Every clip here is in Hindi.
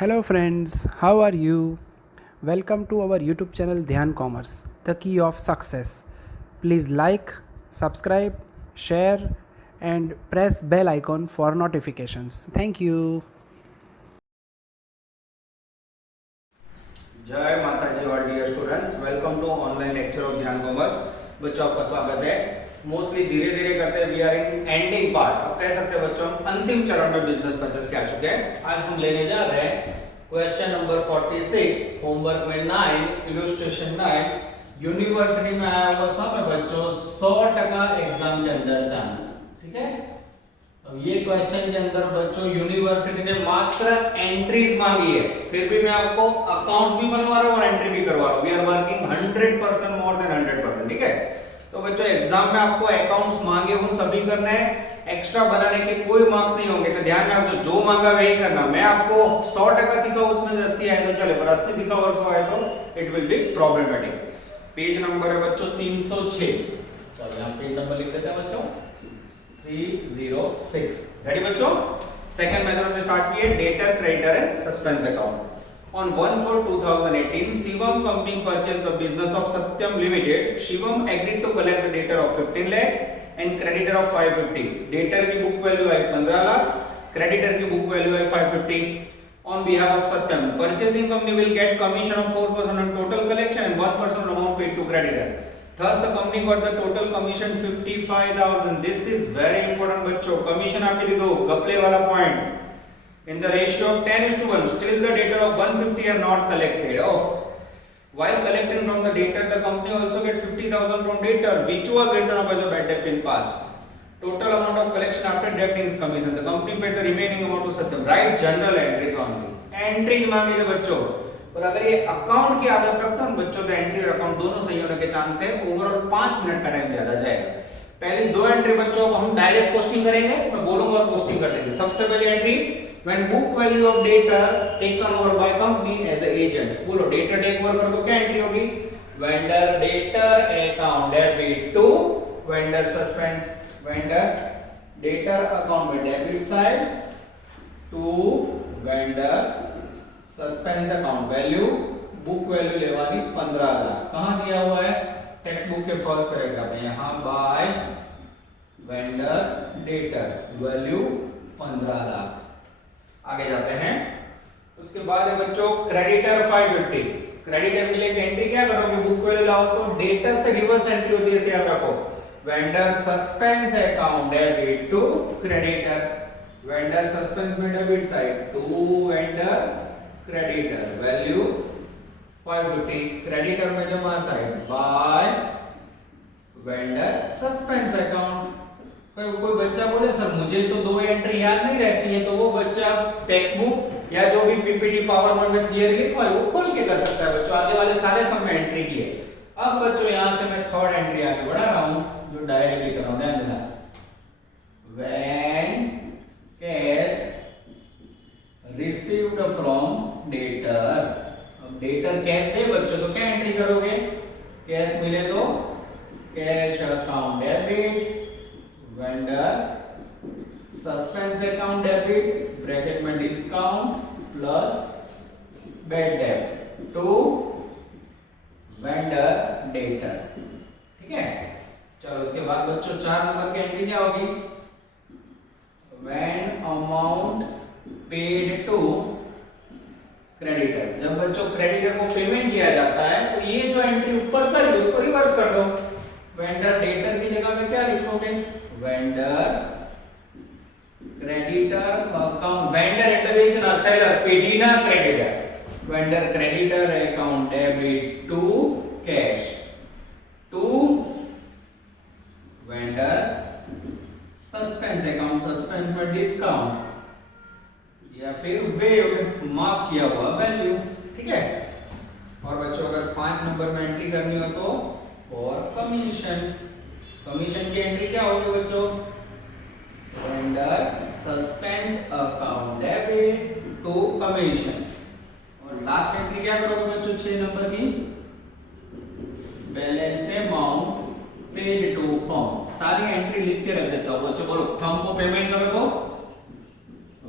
Hello, friends, how are you? Welcome to our YouTube channel Dhyan Commerce, the key of success. Please like, subscribe, share, and press bell icon for notifications. Thank you. जय माताजी और dear students, welcome to online lecture of Dhyan commerce. बच्चों आपका स्वागत है। मोस्टली धीरे धीरे करते हैं, we are in ending part. अब कह सकते हैं बच्चों हम अंतिम चरण में बिजनेस परचेस के आ चुके हैं। आज हम लेने जा रहे हैं क्वेश्चन नंबर 46, होमवर्क में 9, इलस्ट्रेशन 9। यूनिवर्सिटी में आया हुआ सब है बच्चों 100% एग्जाम के अंदर चांस, ठीक है। अब ये क्वेश्चन के अंदर बच्चों यूनिवर्सिटी ने मात्र एंट्रीज मांगी है, फिर भी मैं आपको अकाउंट्स भी बनवा रहा हूं और एंट्री भी करवा रहा हूं। We are working 100% more than 100%, ठीक है। तो बच्चों एग्जाम में आपको अकाउंट्स मांगे हो तभी करना है, एक्स्ट्रा बनाने के कोई मार्क्स नहीं होंगे। तो ध्यान में आप जो मांगा वही करना। मैं आपको 100% सिखा, उसमें से 80 आए तो चले, पर 80 सिखा और 100 आए तो it will be problematic. Page number है बच्चों 306। चलो यहां पेज नंबर लिख देते हैं बच्चों 306। रेडी बच्चों? सेकंड मेथड हमने स्टार्ट किया, debtor, creditor and suspense account. On 1/4/2018, Shivam company purchased the business of Satyam Limited. Shivam agreed to collect the debtor of 15 lakh and creditor of 550. Debtor की book value है 15 लाख, creditor की book value है 550. On behalf of Satyam, purchasing company will get commission of 4% on total collection and 1% amount paid to creditor. Thus the company got the total commission 55,000. This is very important बच्चों। commission आपके दे दो, गपले वाला point। In the ratio of 10:1, still the debtor of 150 are not collected. Oh, while collecting from the debtor, the company also get 50,000 from debtor, which was written off as a bad debt in past. Total amount of collection after deducting is commission. The company paid the remaining amount to Satyam. Write general entries only. Entries मांगे थे बच्चों। और अगर ये अकाउंट की आदत रखते हैं बच्चों, तो एंट्री और अकाउंट दोनों सही होने के चांस है। ओवरऑल 5 मिनट का टाइम ज्यादा जाएगा। पहले 2 एंट्री बच्चों हम डायरेक्ट पोस्टिंग करेंगे, मैं बोलूंगा और पोस्टिंग कर देंगे। सबसे पहले entry, when book value of debtor taken over by company as a agent। बोलो debtor टेक ओवर कर दो, क्या एंट्री होगी? vendor debtor account debit to vendor suspense, vendor debtor account में debit side to vendor suspense account। Value book value लेवानी 15 लाख। कहां दिया हुआ है? टेक्स्ट बुक के फर्स्ट पैराग्राफ में, यहां by vendor debtor value 15 lakh. आगे जाते हैं। उसके बाद है बच्चों क्रेडिटर 550। क्रेडिटर के लिए एंट्री क्या करोगे? बुक वैल्यू लाओ तो डेटर से रिवर्स एंट्री होती है, इसे याद रखो। Vendor suspense account debit to creditor, vendor suspense में debit side to vendor creditor value 550। Creditor में जमा side by vendor suspense account. कोई बच्चा बोले सर मुझे तो 2 एंट्री याद नहीं रहती है, तो वो बच्चा टेक्स्ट बुक या जो भी पीपीटी पावर पॉइंट में थियरी लिखा है वो खोल के कर सकता है बच्चों। आगे वाले सारे सब में एंट्री की है। अब बच्चों यहां से मैं थर्ड एंट्री आगे बढ़ा रहा हूं, जो डायरेक्टली कर रहा हूं, ध्यान देना। When cash received from debtor. अब डेटर कैश दे बच्चों, तो क्या एंट्री करोगे? कैश मिले तो cash account debit, vendor suspense account debit bracket में discount plus bad debt to vendor debtor, ठीक है। चलो उसके बाद बच्चों 4 नंबर की एंट्री क्या होगी? When amount paid to creditor. जब बच्चों क्रेडिटर को पेमेंट किया जाता है तो ये जो एंट्री ऊपर कर उसको रिवर्स कर दो। वेंडर डेटर की जगह में क्या लिखोगे? Vendor creditor account, vendor at the rate seller पेडी ना creditor, vendor creditor account debit to cash to vendor suspense account, suspense में डिस्काउंट या फिर वेव्ड माफ किया हुआ वैल्यू, ठीक है। और बच्चों अगर 5 नंबर में एंट्री करनी हो तो फॉर कमीशन। कमीशन की एंट्री क्या होगी बच्चों? Vendor suspense account debit to commission. और लास्ट एंट्री क्या करोगे बच्चों 6 नंबर की? Balance amount paid to firm. सारी एंट्री लिख के रख देता हूं बच्चों। बोलो फर्म को पेमेंट करो तो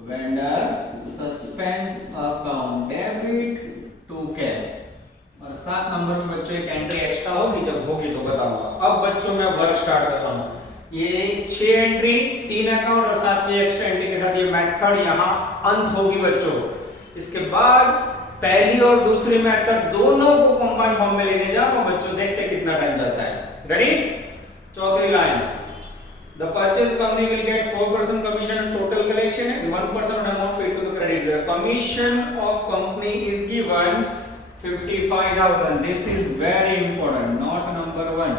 वेंडर सस्पेंस अकाउंट बच्चों एक एंट्री एक्स्ट्रा होगी, जब होगी तो बताऊंगा। अब बच्चों मैं वर्क स्टार्ट करता हूँ। ये 6 एंट्री 3 अकाउंट और 7वीं एक्स्ट्रा एंट्री के साथ ये मेथड यहाँ अंत होगी बच्चों। इसके बाद पहली और दूसरी मेथड दोनों को कंबाइंड फॉर्म में लेने जाओ बच्चों, देखते कितना टाइम जाता है। रेडी? चौथी line, the purchase company will get 4% commission on total collection and 1% on amount paid to the creditor. The commission of company is given 55,000. This is very important, not number 1.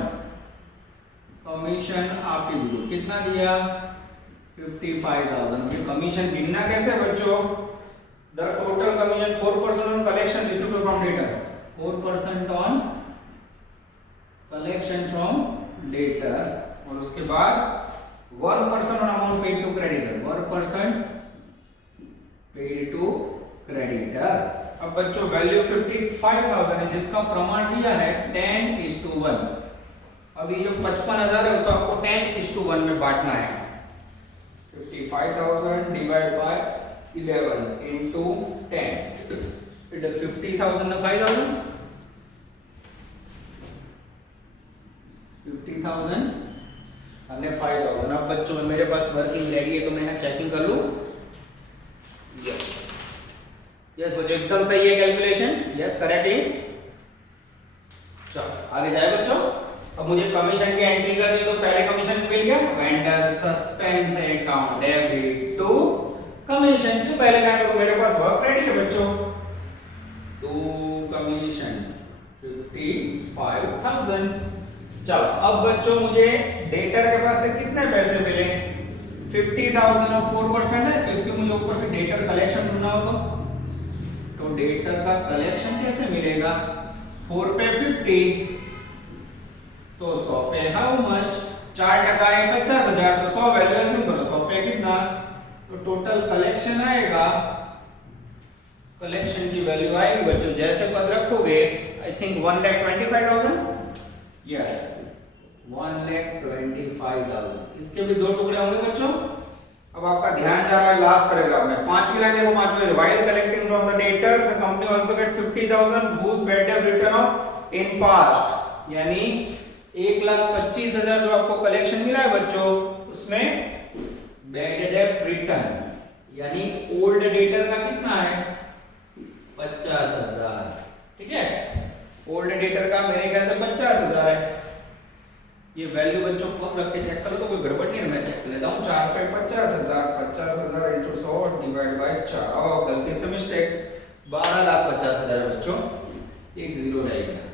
Commission आप ही दो, कितना दिया? 55,000। फिर कमीशन गिनना कैसे बच्चों? The total commission 4% on collection received from debtor, 4% on collection from debtor, और उसके बाद 1% on amount paid to creditor, 1% paid to creditor। अब बच्चों वैल्यू 55,000 है जिसका प्रमाण दिया है 10:1। अब ये जो 55,000 है उसको आपको 10:1 में बांटना है। 55,000 divide by 11 into 10, it is 50,000 ना 5,000, 50,000 और 5,000। अब बच्चों मेरे पास वर्किंग रेडी है तो मैं यहाँ चेकिंग कर लूँ। यस बच्चों एकदम सही है कैलकुलेशन, यस करेक्टली। चलो आगे जाए बच्चों। अब मुझे कमीशन की एंट्री करनी है तो पहले कमीशन मिल गया, vendor suspense account debit to commission. तो पहले क्या करूं, मेरे पास वर्क रेडी है बच्चों, टू कमीशन 55,000। चलो अब बच्चों मुझे डेटर के पास से कितने पैसे मिले? 50,000 और 4% है तो इसके मुझे ऊपर से डेटर कलेक्शन ढूंढना हो तो डेटर का कलेक्शन कैसे मिलेगा? 4 पे 50 तो 100 पे हाउ मच? 4% है 50,000 तो 100 वैल्यू ऐसे करो, 100 पे कितना? तो टोटल कलेक्शन आएगा, कलेक्शन की वैल्यू आएगी बच्चों जैसे पद रखोगे, आई थिंक 1,25,000। यस 1,25,000। इसके भी दो टुकड़े होंगे बच्चों। अब आपका ध्यान जा रहा है लास्ट पैराग्राफ में, पांचवी लाइन देखो, पांचवी, while collecting from the debtor the company also get 50,000 whose bad debt written off in past। यानी 1,25,000 जो आपको कलेक्शन मिला है बच्चों उसमें बैड डेट रिटर्न यानी ओल्ड डेटर का कितना है? 50,000। ठीक है, ओल्ड डेटर का मेरे ख्याल से 50,000 है। ये वैल्यू बच्चों को रख के चेक करो तो कोई गड़बड़ नहीं है, मैं चेक कर लेता हूं। 4 पे 50,000, 50,000 into 100 डिवाइड बाय 4। ओ गलती से मिस्टेक, 12,50,000 बच्चों, एक जीरो रह गया।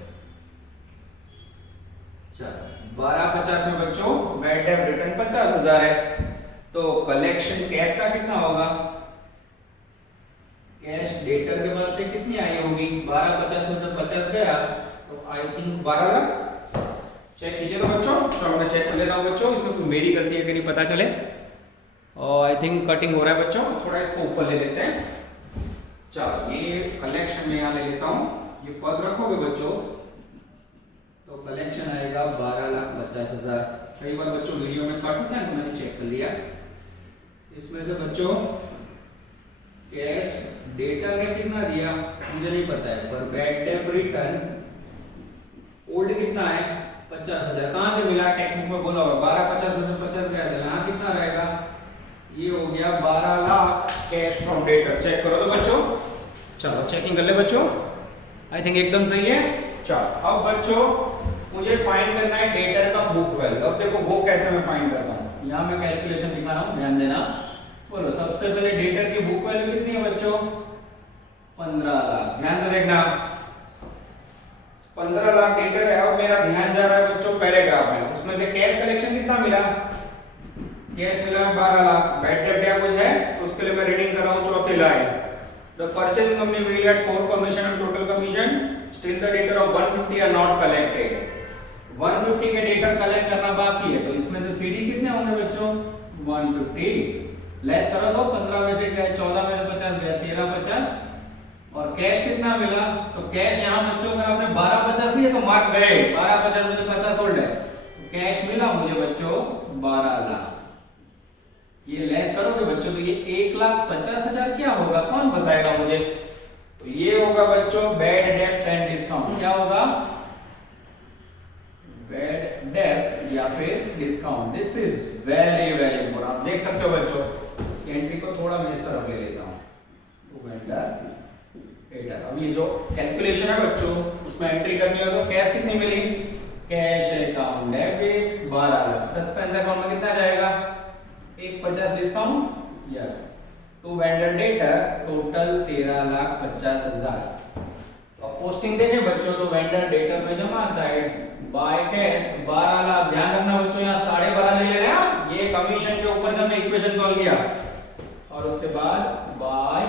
चलो 12,50 में बच्चों बैड डेट रिटर्न 50,000 है तो कलेक्शन कैश का कितना होगा? कैश डेटर के पास से कितनी आई होगी? 12,50 में से 50 गया तो आई थिंक 12 लाख। चेक कीजिए तो बच्चों, चलो मैं चेक कर लेता हूँ बच्चों, इसमें कोई मेरी गलती है कि नहीं पता चले। और आई थिंक कटिंग हो रहा है बच्चों, थोड़ा इसको ऊपर ले लेते हैं। चलो ये कलेक्शन में यहाँ ले लेता हूँ, ये पद रखोगे बच्चों तो कलेक्शन आएगा 12,50,000। कई बार बच्चों वीडियो में कट होता है तो मैंने चेक कर लिया। इसमें से बच्चों कैश डेटर ने कितना दिया मुझे नहीं पता है, पर बैड डेट रिटर्न ओल्ड कितना है? 50,000। कहां से मिला? टेक्स्ट बुक में बोला होगा 12,50 में से 50 गया था, यहाँ कितना रहेगा? ये हो गया 12 lakh cash from debtor. Check करो तो बच्चों, चलो चेकिंग कर ले बच्चों, आई थिंक एकदम सही है। चलो अब बच्चों मुझे फाइंड करना है डेटर का बुक वैल्यू। अब देखो वो कैसे मैं फाइंड करता हूँ, यहाँ मैं कैलकुलेशन दिखा रहा हूँ, ध्यान देना। बोलो सबसे पहले डेटर की बुक वैल्यू कितनी है बच्चों? 15 लाख। ध्यान से देखना, 15 लाख डेटर है। अब मेरा ध्यान जा रहा है बच्चों पैराग्राफ में, उसमें से कैश कलेक्शन कितना मिला? कैश मिला 12 लाख। बैड डेट क्या कुछ है तो उसके लिए मैं रीडिंग कर रहा हूँ चौथी line. The purchasing company will get 4 commission on total commission, still the debtor of 150 are not collected. 150 के डेटर कलेक्ट करना बाकी है तो इसमें से सीडी कितने होंगे बच्चों? 150 लेस करो तो 15 में से क्या है? 14 में से 50 गया, 13,50। और कैश कितना मिला? तो कैश यहाँ बच्चों अगर आपने 12,50 लिए तो मार्क गए, 12,50 में से 50 होल्ड है तो कैश मिला मुझे बच्चों 12 लाख। ये लेस करोगे बच्चों तो ये 1,50,000 क्या होगा कौन बताएगा मुझे? तो ये होगा बच्चों बैड डेट एंड डिस्काउंट। क्या होगा? डेब्ट या फिर discount. This is very very important. आप देख सकते हो बच्चों, एंट्री को थोड़ा मैं इस तरफ ले लेता हूँ, टू वेंडर डेटर। अब ये जो कैलकुलेशन है बच्चों, उसमें एंट्री करनी है तो कैश कितनी मिली, cash account debit 12 lakh, suspense account में कितना जाएगा 150 discount, yes. To vendor debtor total 13,50,000। अब पोस्टिंग देखें बच्चों तो वेंडर डेटर में जमा साइड बाय कैश 12 लाख। ध्यान रखना बच्चों, यहाँ 12.5 नहीं ले रहे हैं, ये कमीशन के ऊपर से हमने इक्वेशन सॉल्व किया। और उसके बाद बाय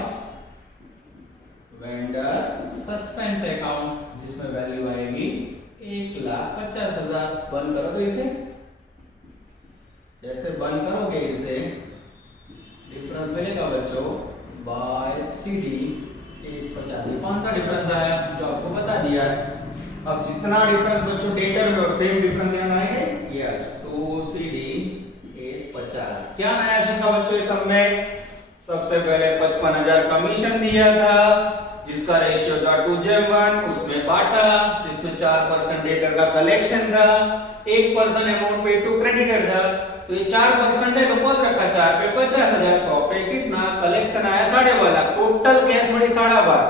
वेंडर सस्पेंस अकाउंट जिसमें वैल्यू आएगी 1,50,000। बंद करो तो इसे, जैसे बंद करोगे इसे डिफरेंस मिलेगा बच्चों बाय CD 150। कौन सा डिफरेंस आया जो आपको बता दिया है। अब जितना डिफरेंस बच्चों डेटर में और सेम डिफरेंस यहाँ आएंगे, यस 2CD 150। क्या नया शिक्षा बच्चों इस सब में, सबसे पहले 55,000 कमीशन दिया था जिसका रेशियो था 2:1, उसमें बांटा जिसमें 4% डेटर का कलेक्शन था, 1% अमाउंट पेड टू क्रेडिटर था। तो ये 4% है तो पद रखा 4 पे 50,000, 100 पे कितना कलेक्शन आया 12.5 लाख, टोटल कैश बड़ी 12.5।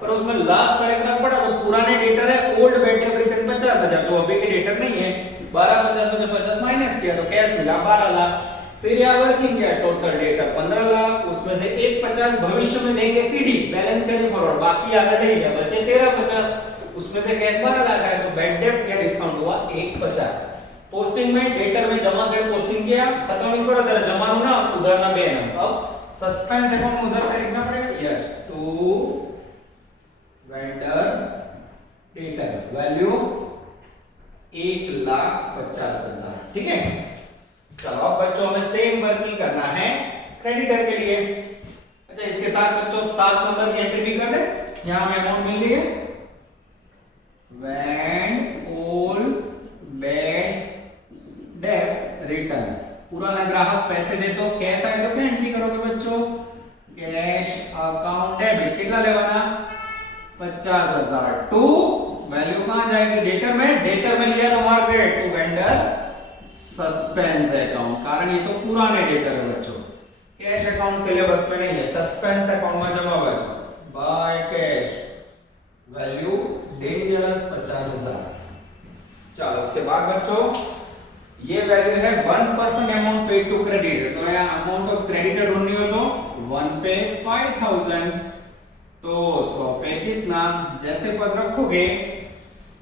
पर उसमें लास्ट का रखना पड़ा तो पुराने डेटर है, ओल्ड बेड डेट रिटर्न 50,000, तो अभी के डेटर नहीं है। 12,50 में 50 माइनस किया तो कैश मिला 12 लाख। फिर यहाँ वर्किंग किया, टोटल डेटर 15 लाख, उसमें से 150 भविष्य में देंगे CD बैलेंस कैरी फॉरवर्ड, बाकी आगे नहीं गया, बचे 13,50, उसमें से कैश 12 लाख आया तो बैड डेट या डिस्काउंट हुआ 150। पोस्टिंग में डेटर में जमा से पोस्टिंग किया, खत्म नहीं करो तेरा जमा ना उधर ना बेन। अब सस्पेंस अकाउंट में उधर से लिखना पड़ेगा, yes to vendor debtor value 1,50,000। ठीक है, चलो अब बच्चों हमें सेम वर्किंग करना है क्रेडिटर के लिए। अच्छा इसके साथ बच्चों 7 नंबर की एंट्री भी कर दे। यहां हमें अमाउंट मिल रही है वेंड ओल्ड बेड डेब्ट रिटर्न। पुराना ग्राहक पैसे दे तो कैश आए तो क्या एंट्री करोगे बच्चों, कैश अकाउंट डेबिट। कितना लेवाना 50,000 टू वैल्यू कहां जाएगी डेटर में, डेटर में लिया तो market to vendor suspense account, कारण ये तो पुराने डेटर है बच्चों, कैश अकाउंट सिलेबस में नहीं है, सस्पेंस अकाउंट में जमा हुआ बाय कैश वैल्यू डेंजरस 50,000। चलो उसके बाद बच्चों ये वैल्यू है 1% अमाउंट पेड टू क्रेडिटर। तो यहाँ अमाउंट ऑफ क्रेडिटर ढूंढनी हो तो 1 पे 5,000 तो 100 पे कितना, जैसे पद रखोगे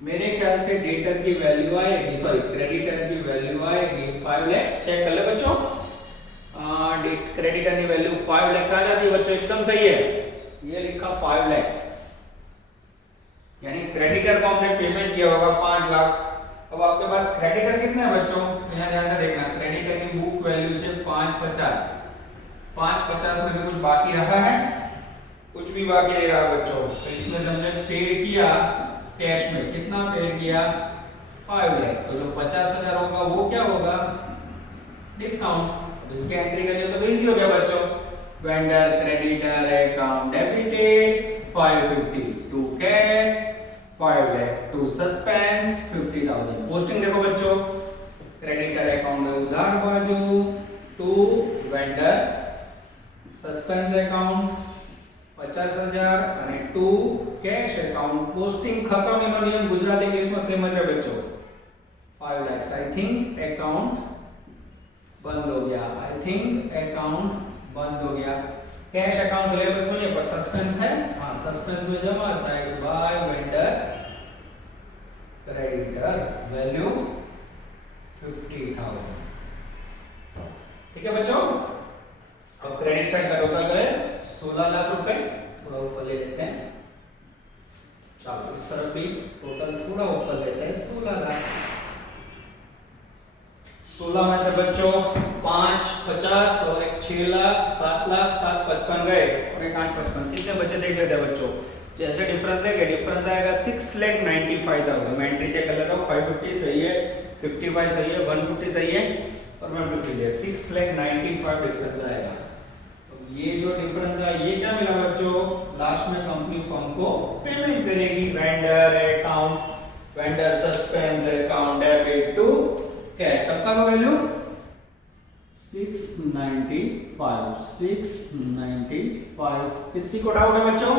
मेरे ख्याल से डेटर की वैल्यू आएगी, सॉरी क्रेडिटर की वैल्यू आएगी 5 लाख। चेक कर ले बच्चों, क्रेडिटर की वैल्यू 5 लाख आ जाती है बच्चों, एकदम सही है। ये लिखा 5 लाख, यानी क्रेडिटर को हमने पेमेंट किया होगा 5 लाख। अब आपके पास क्रेडिटर कितना है बच्चों, यहाँ ध्यान से देखना, क्रेडिटर की बुक वैल्यू से 550, 550 में से कुछ बाकी रहा है, कुछ भी बाकी नहीं रहा बच्चों। तो इसमें से हमने पेड किया कैश में, कितना पेड किया 5 लाख, तो जो 50,000 होगा वो क्या होगा डिस्काउंट। अब इसके एंट्री करनी हो तो इजी हो गया बच्चों, vendor creditor account debited 550 to cash 5 lakh to suspense 50,000। Posting देखो बच्चों, क्रेडिटर अकाउंट में उधार बाजू टू वेंडर सस्पेंस अकाउंट 50,000 અને ટુ કેશ અકાઉન્ટ પોસ્ટિંગ ખતમ એનો નિયમ ગુજરાતી ઇંગ્લિશમાં સેમ જ રહે બચ્ચો 5 lakhs आई थिंक अकाउंट बंद हो गया, आई थिंक अकाउंट बंद हो गया। कैश अकाउंट सिलेबस में नहीं पर सस्पेंस है, हां सस्पेंस में जमा side by vendor creditor value 50,000। ठीक है बच्चों, अब क्रेडिट साइड का टोटल करें 16 लाख रुपए, थोड़ा ऊपर ले लेते हैं। चलो इस तरफ भी टोटल थोड़ा ऊपर लेते हैं 16 लाख। 16 में से बच्चों 550 और एक 6 लाख 7 लाख 755 गए और एक 855, कितने बचे देख लेते हैं बच्चों। जैसे डिफरेंस देंगे, डिफरेंस आएगा 6,95,000। मैं एंट्री चेक कर लेता हूँ, 550 सही है, 55 सही है, 150 सही है और 150 है, 6,95,000 डिफरेंस आएगा। ये जो डिफरेंस है ये क्या मिला बच्चों, लास्ट में कंपनी फर्म को पेमेंट करेगी vendor account, vendor suspense account debit to cash टक्का का वैल्यू 695 किसी को डाउट है बच्चों?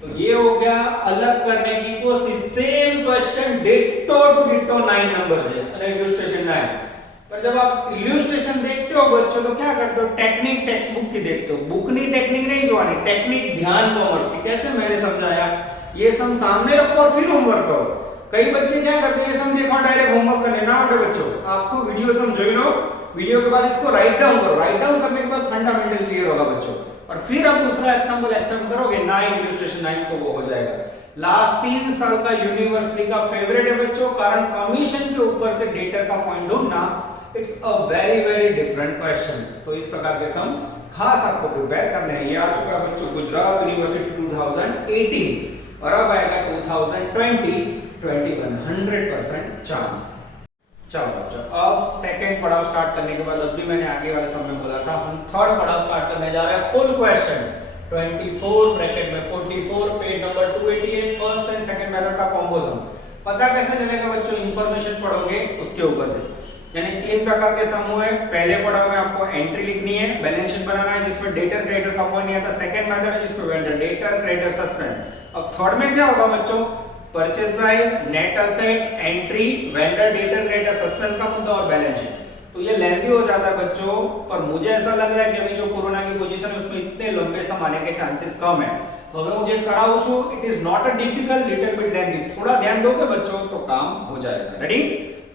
तो ये हो गया अलग करने की कोशिश। Same question ditto to ditto 9 number से इलस्ट्रेशन 9। पर जब आप इलस्ट्रेशन देखते हो बच्चों तो क्या करते हो? टेक्निक टेक्स्ट बुक की देखते हो, बुक नहीं टेक्निक नहीं जोड़नी, टेक्निक ध्यान कॉमर्स की। कैसे मैंने समझाया, ये सम सामने रखो और फिर होमवर्क करो। कई बच्चे क्या करते हैं, ये सम देखो डायरेक्ट होमवर्क कर लेना होता बच्चों। आपको वीडियो समझो लो, वीडियो के बाद इसको राइट डाउन करो, राइट डाउन करने के बाद फंडामेंटल क्लियर होगा बच्चों। और फिर आप दूसरा एग्जांपल एक्सेप्ट करोगे 9 इलस्ट्रेशन 9 तो वो हो जाएगा। लास्ट 3 साल का यूनिवर्सिटी का फेवरेट है बच्चों, कारण कमीशन के ऊपर से डेटर का पॉइंट ढूंढना it's a very very different questions. तो इस प्रकार के सम खास आपको प्रिपेयर करने हैं। ये आ चुका है बच्चों गुजरात यूनिवर्सिटी 2018 और अब आएगा 2020 21 100% चांस। चलो बच्चों, अब सेकंड पड़ाव स्टार्ट करने के बाद, अभी मैंने आगे वाले समय बोला था हम थर्ड पड़ाव स्टार्ट करने जा रहे हैं। फुल क्वेश्चन 24 ब्रैकेट में 44 page number 288 first and second method का कॉम्बो सम। पता कैसे चलेगा बच्चों? इंफॉर्मेशन पढ़ोगे उसके ऊपर से। यानी 3 प्रकार के सम हुए। पहले पड़ाव में आपको एंट्री लिखनी है, बैलेंस शीट बनाना है जिसमें डेटर क्रेडिटर का पॉइंट नहीं आता। सेकंड मेथड है जिसमें वेंडर डेटर क्रेडिटर सस्पेंस। अब थर्ड में क्या होगा बच्चों? Purchase price, net assets, entry, vendor debtor creditor suspense का मुद्दा और बैलेंस शीट। तो ये लेंथी हो जाता है बच्चों, पर मुझे ऐसा लग रहा है कि अभी जो कोरोना की पोजीशन है उसमें इतने लंबे सम आने के चांसेस कम है। तो अगर मुझे कराऊं छु, it is not a difficult, little bit lengthy. थोड़ा ध्यान दोगे बच्चों तो काम हो जाएगा। रेडी?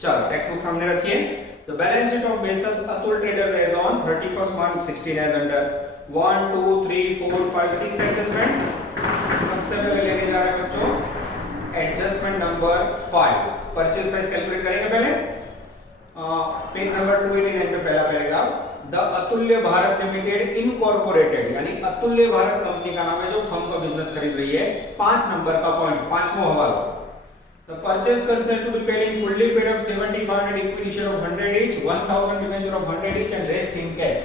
चलो टेक्स्ट बुक सामने रखिए। The balance sheet of basis Atul Traders as on 31st March 16 as under 1 2 3 4 5 6 adjustment. सबसे पहले लेने जा रहे हैं बच्चों adjustment number 5। Purchase price calculate करेंगे पहले। पेज नंबर 289 पे पहला paragraph. The Atulya Bharat limited incorporated, यानी अतुल्य भारत कंपनी का नाम है जो फर्म का बिजनेस खरीद रही है। 5 नंबर का पॉइंट, 5वां हवाला। The purchase consent to be paid in fully paid up 7500 equity share of 100 each, 1000 debenture of 100 each and rest in cash।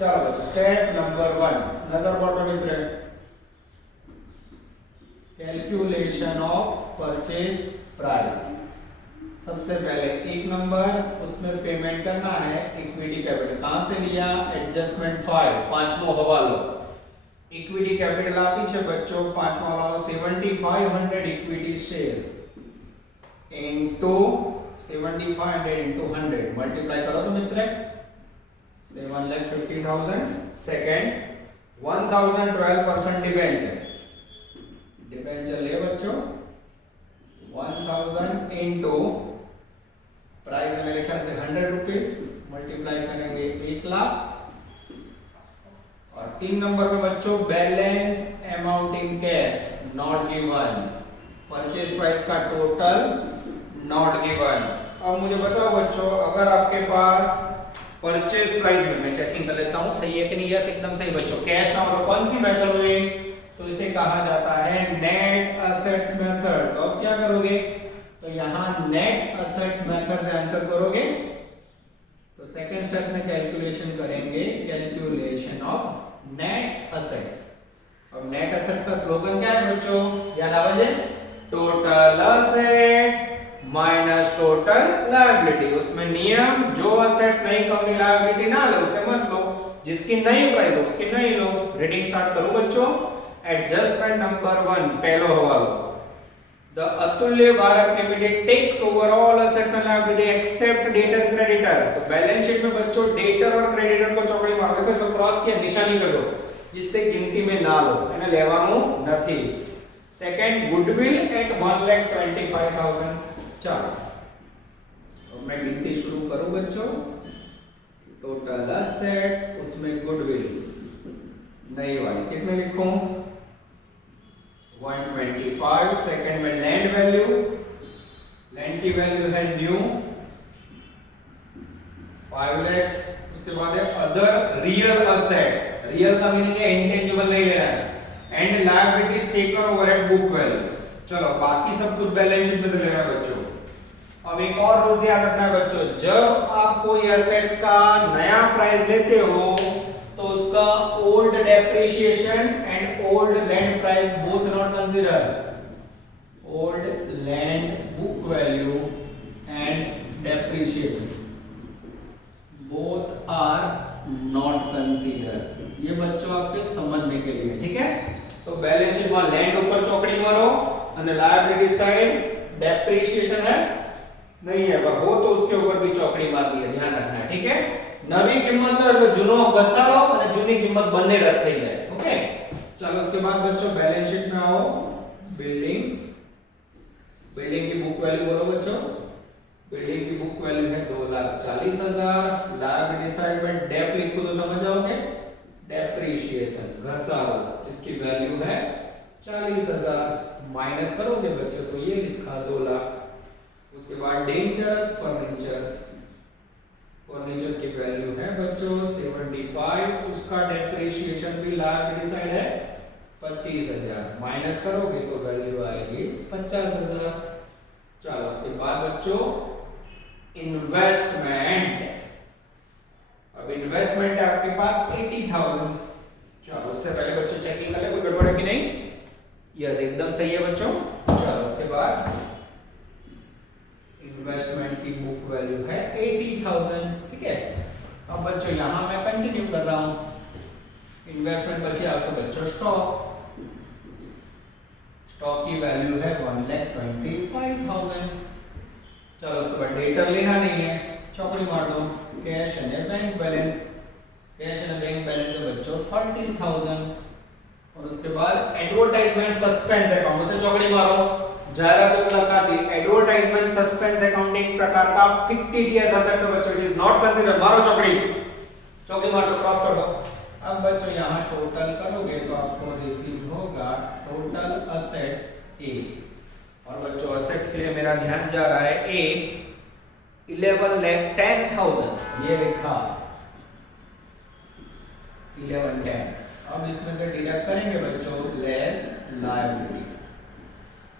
चलो बच्चों स्टेप नंबर 1 नजर बोलो मित्र, कैलकुलेशन ऑफ परचेज प्राइस। सबसे पहले 1 नंबर उसमें पेमेंट करना है इक्विटी कैपिटल। कहां से लिया? एडजस्टमेंट 5 5वां हवाला। इक्विटी कैपिटल आप पीछे बच्चों 5वां हवाला 7500 equity share into 7500 into 100 multiply करो तो मित्र 7,50,000। सेकंड 1012% डिबेंचर, डिबेंचर ले बच्चों 1000 into प्राइस है मेरे ख्याल से 100 रुपीस, मल्टीप्लाई करेंगे 1 लाख। और 3 नंबर में बच्चों balance amount in cash not given, purchase price का टोटल नॉट गिवन। अब मुझे बताओ बच्चों, अगर आपके पास परचेज प्राइस में, मैं चेकिंग कर लेता हूं सही है कि नहीं। यस एकदम सही बच्चों। कैश ना हो कौन सी मेथड हुई? तो इसे कहा जाता है नेट असेट्स मेथड। तो अब क्या करोगे? तो यहां नेट असेट्स मेथड से आंसर करोगे। तो सेकंड स्टेप में कैलकुलेशन करेंगे, कैलकुलेशन ऑफ नेट असेट्स। अब नेट असेट्स का स्लोगन क्या है बच्चों? याद आवाजे total assets minus total liability. उसमें नियम, जो असेट्स नई कंपनी लायबिलिटी ना लो उसे मत लो, जिसकी नई प्राइस हो उसकी नहीं लो। रीडिंग स्टार्ट करो बच्चों। एडजस्टमेंट नंबर 1 पहलो हवालो। The Atulya Bharat limited takes over all assets and liability except debtor creditor. तो बैलेंस शीट में बच्चों डेटर और क्रेडिटर को चौकड़ी मार दो, फिर क्रॉस किया निशानी कर दो जिससे गिनती में ना लो, એને લેવાનું નથી। Second goodwill at 1,25,000। चलो अब मैं गिनती शुरू करूं बच्चों। टोटल असेट्स उसमें गुडविल नई वाली कितने लिखूं? 125। सेकंड में लैंड वैल्यू, लैंड की वैल्यू है न्यू 5 लाख। उसके बाद है अदर रियल असेट्स, रियल का मीनिंग है इंटेंजिबल नहीं लेना है। And liabilities taken over at book value. चलो बाकी सब कुछ बैलेंस शीट में से लेना है बच्चों। अब एक और रूल याद रखना है बच्चों, जब आप कोई एसेट्स का नया प्राइस लेते हो तो उसका old depreciation and old land price both not consider. Old land book value and depreciation, both are not consider. ये बच्चों आपके समझने के लिए, ठीक है। तो बैलेंस शीट में लैंड ऊपर चौकड़ी मारो और लायबिलिटी साइड डेप्रिशिएशन है नहीं है, वह हो तो उसके ऊपर भी चौकड़ी मार दी है, ध्यान रखना है, ठीक है। नवी किंमत लो એટલે જૂનો ઘસારો અને જૂની કિંમત બંને રદ થઈ જાય, ઓકે। चलो उसके बाद बच्चों बैलेंस शीट में आओ। बिल्डिंग, बिल्डिंग की बुक वैल्यू बोलो बच्चों। बिल्डिंग की बुक वैल्यू है 2,40,000। लायबिलिटी साइड में डेप लिखो तो समझ जाओगे, डेप्रिशिएशन घसारो, इसकी वैल्यू है 40,000। माइनस करोगे बच्चों तो ये लिखा 2 लाख। उसके बाद डेंजरस फर्नीचर, फर्नीचर की वैल्यू है बच्चों 75, उसका डेप्रिशिएशन भी लायबिलिटी साइड है 25,000। माइनस करोगे तो वैल्यू आएगी 50,000। चलो उसके बाद बच्चों इन्वेस्टमेंट, अब इन्वेस्टमेंट है आपके पास 80,000। चलो उससे पहले बच्चों चेकिंग कर ले कोई गड़बड़ है कि नहीं। यस एकदम सही है बच्चों। चलो उसके बाद इन्वेस्टमेंट की बुक वैल्यू है 80,000, ठीक है। अब बच्चों यहां मैं कंटिन्यू कर रहा हूं। इन्वेस्टमेंट बचे आपसे बच्चों स्टॉक, स्टॉक की वैल्यू है 1,25,000। चलो उसके बाद डेटर लेना नहीं है, चौकड़ी मार दो। Cash and bank balance, cash and bank balance है बच्चों 30,000। और उसके बाद एडवर्टाइजमेंट सस्पेंस अकाउंट, उसे चौकड़ी मारो। जाहिरात मुलाकाती एडवर्टाइजमेंट सस्पेंस अकाउंट एक प्रकार का फिक्टिटियस एसेट है बच्चों, इट इज नॉट कंसीडर। मारो चौकड़ी, चौकड़ी मार दो, क्रॉस कर दो। अब बच्चों यहां टोटल करोगे तो आपको रिसीव होगा टोटल असेट्स ए। और बच्चों असेट्स के लिए मेरा ध्यान जा रहा है ए 11,10,000, ये लिखा 11,10। अब इसमें से डिडक्ट करेंगे बच्चों लेस लायबिलिटी।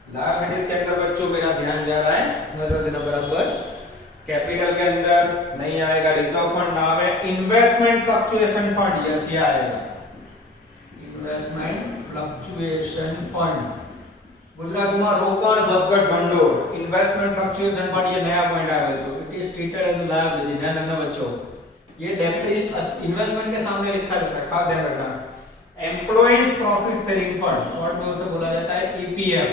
लायबिलिटीज के अंदर बच्चों मेरा ध्यान जा रहा है, नजर देना बराबर। कैपिटल के अंदर नहीं आएगा, रिजर्व फंड नाम है इन्वेस्टमेंट फ्लक्चुएशन फंड, यस ये आएगा इन्वेस्टमेंट फ्लक्चुएशन फंड। गुजराती में रोकाण વધઘટ ભંડોળ, इन्वेस्टमेंट फ्लक्चुएशन फंड, ये नया पॉइंट आया बच्चों। It is treated as a liability, ध्यान रखना बच्चों। ये डेप्रिस इन्वेस्टमेंट के सामने लिखा रहता है, खास ध्यान रखना। Employees profit sharing fund, short में उसे बोला जाता है ईपीएफ।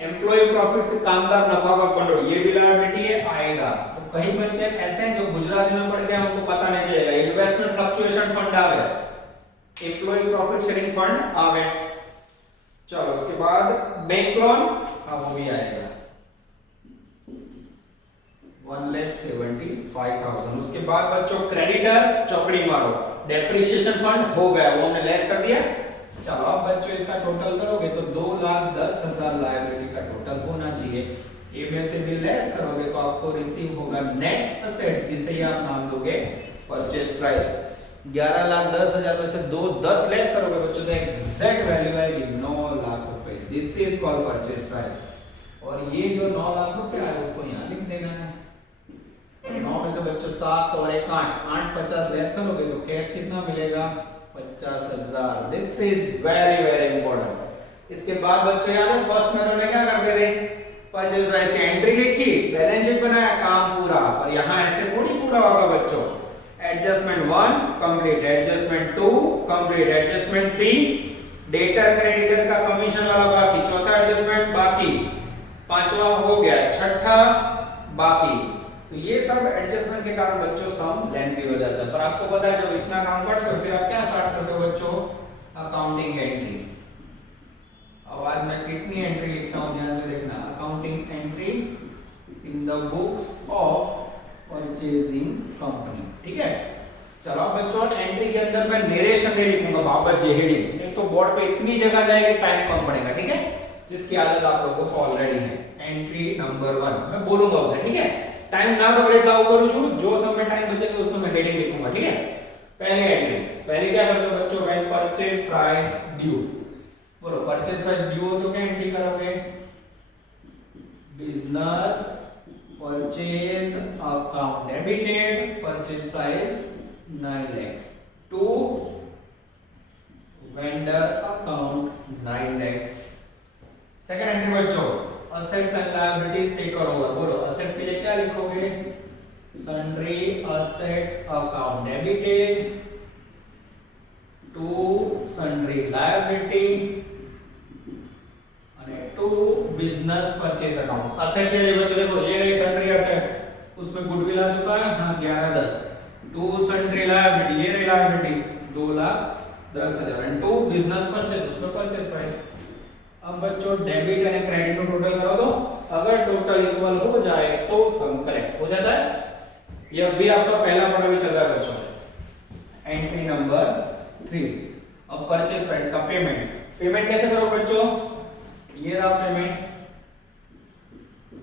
एम्प्लॉय प्रॉफिट से कामदार नफा का भंडोल, ये भी लायबिलिटी है, आएगा। तो कई बच्चे ऐसे हैं जो गुजराती में पढ़ के हमको पता नहीं चलेगा। इन्वेस्टमेंट फ्लक्चुएशन फंड आवे, एम्प्लॉय प्रॉफिट शेयरिंग फंड आवे। चलो उसके बाद बैंक लोन, हाँ वो भी आएगा 1,75,000। उसके बाद बच्चों क्रेडिटर, चौकड़ी मारो। डेप्रिसिएशन फंड हो गया, वो हमने लेस कर दिया। चलो अब बच्चों इसका टोटल करोगे तो 2,10,000 लायबिलिटी का टोटल होना चाहिए। ए में से भी लेस करोगे तो आपको रिसीव होगा नेट असेट्स, जिसे ही आप नाम दोगे परचेज प्राइस। 11,10,000 में से 2,10 लेस करोगे बच्चों तो एग्जैक्ट वैल्यू आएगी 9 लाख रुपए। This is called purchase price. और ये जो 9 लाख रुपए आए उसको यहाँ लिख देना है। 9 में से बच्चों 7 और 1 8, 8 50 लेस करोगे तो कैश कितना मिलेगा 50,000। This is very very important. इसके बाद बच्चों याद है फर्स्ट मेथड में क्या करते थे, परचेज प्राइस की एंट्री लिखी, बैलेंस शीट बनाया, काम पूरा। और यहाँ ऐसे थोड़ी पूरा होगा बच्चों। Adjustment 1 complete, adjustment 2 complete, adjustment 3 debtor creditor का कमीशन वाला बाकी, चौथा एडजस्टमेंट बाकी, पांचवा हो गया, छठा बाकी। तो ये सब एडजस्टमेंट के कारण बच्चों सम लेंथी हो जाता है। पर आपको पता है जब इतना काम करते हो फिर आप क्या स्टार्ट करते हो बच्चों, अकाउंटिंग एंट्री। अब आज मैं कितनी एंट्री लिखता हूं ध्यान से देखना। Accounting entry in the books of purchasing company, ठीक है। चलो बच्चों एंट्री के अंदर मैं नरेशन नहीं लिखूंगा, बाबत जे हेडिंग, नहीं तो बोर्ड पे इतनी जगह जाएगी टाइम कम पड़ेगा, ठीक है। जिसकी आदत आप लोगों को ऑलरेडी है। एंट्री नंबर 1 मैं बोलूंगा उसे, ठीक है। टाइम ना डबलेट लागू करूं छू, जो समय टाइम बचेगा उसमें मैं हेडिंग लिखूंगा, ठीक है। पहले एंट्री, पहले क्या करते हो बच्चों, व्हेन परचेज प्राइस ड्यू। बोलो परचेज प्राइस ड्यू हो तो क्या एंट्री करोगे, business purchase account debited, purchase price 9 lakh to vendor account 9 lakh. Second entry बच्चों, asset assets and liabilities taken over. बोलो असेट्स के लिए क्या लिखोगे? Sundry assets account debited to sundry liability અને to business purchase account. Assets ये बच्चों देखो ये रही सन्ड्री असेट्स, उसमें गुडविल आ चुका है, हाँ 1110। टू सन्ड्री लायबिलिटी ये रही liability 2,10,000 and to business purchase उसमें परचेज प्राइस। अब बच्चों डेबिट और क्रेडिट को टोटल करो तो अगर टोटल इक्वल हो जाए तो सम करेक्ट हो जाता है। यह भी आपका पहला पढ़ा भी चल रहा है बच्चों। Entry number 3। अब परचेज प्राइस का पेमेंट कैसे करो बच्चों? ये रहा payment,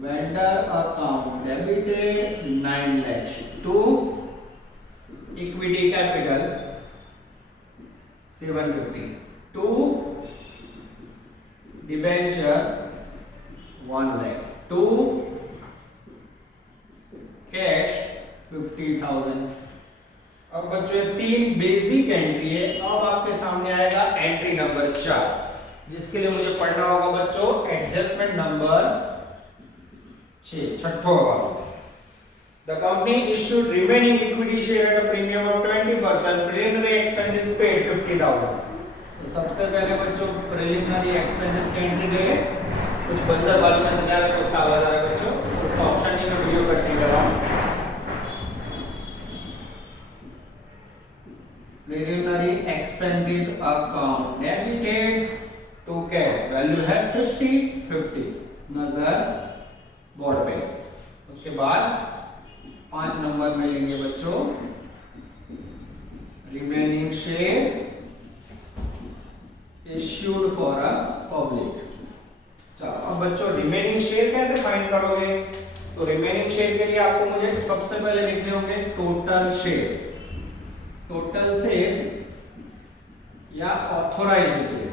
vendor account debited 9 lakh to equity capital 750 to debenture 1 lakh to cash 50,000। अब बच्चों तीन बेसिक एंट्री है। अब आपके सामने आएगा एंट्री नंबर 4, जिसके लिए मुझे पढ़ना होगा बच्चों एडजस्टमेंट नंबर 6 छठो वाला। The company issued remaining equity share at a premium of 20%. Preliminary expenses paid 50,000. तो सबसे पहले बच्चों प्रिलिमिनरी एक्सपेंसेस की एंट्री दे, कुछ बंदर बाजू में से जा रहा है तो उसका आवाज आ रहा है बच्चों, उसका ऑप्शन नहीं मैं वीडियो कट नहीं कर रहा हूं। Preliminary expenses account debited to cash, value है 50 नजर बोर्ड पे। उसके बाद 5 नंबर में लेंगे बच्चों remaining share issued for a public. चलो अब बच्चों रिमेनिंग शेयर कैसे फाइंड करोगे? तो रिमेनिंग शेयर के लिए आपको मुझे सबसे पहले लिखने होंगे टोटल शेयर या authorised share.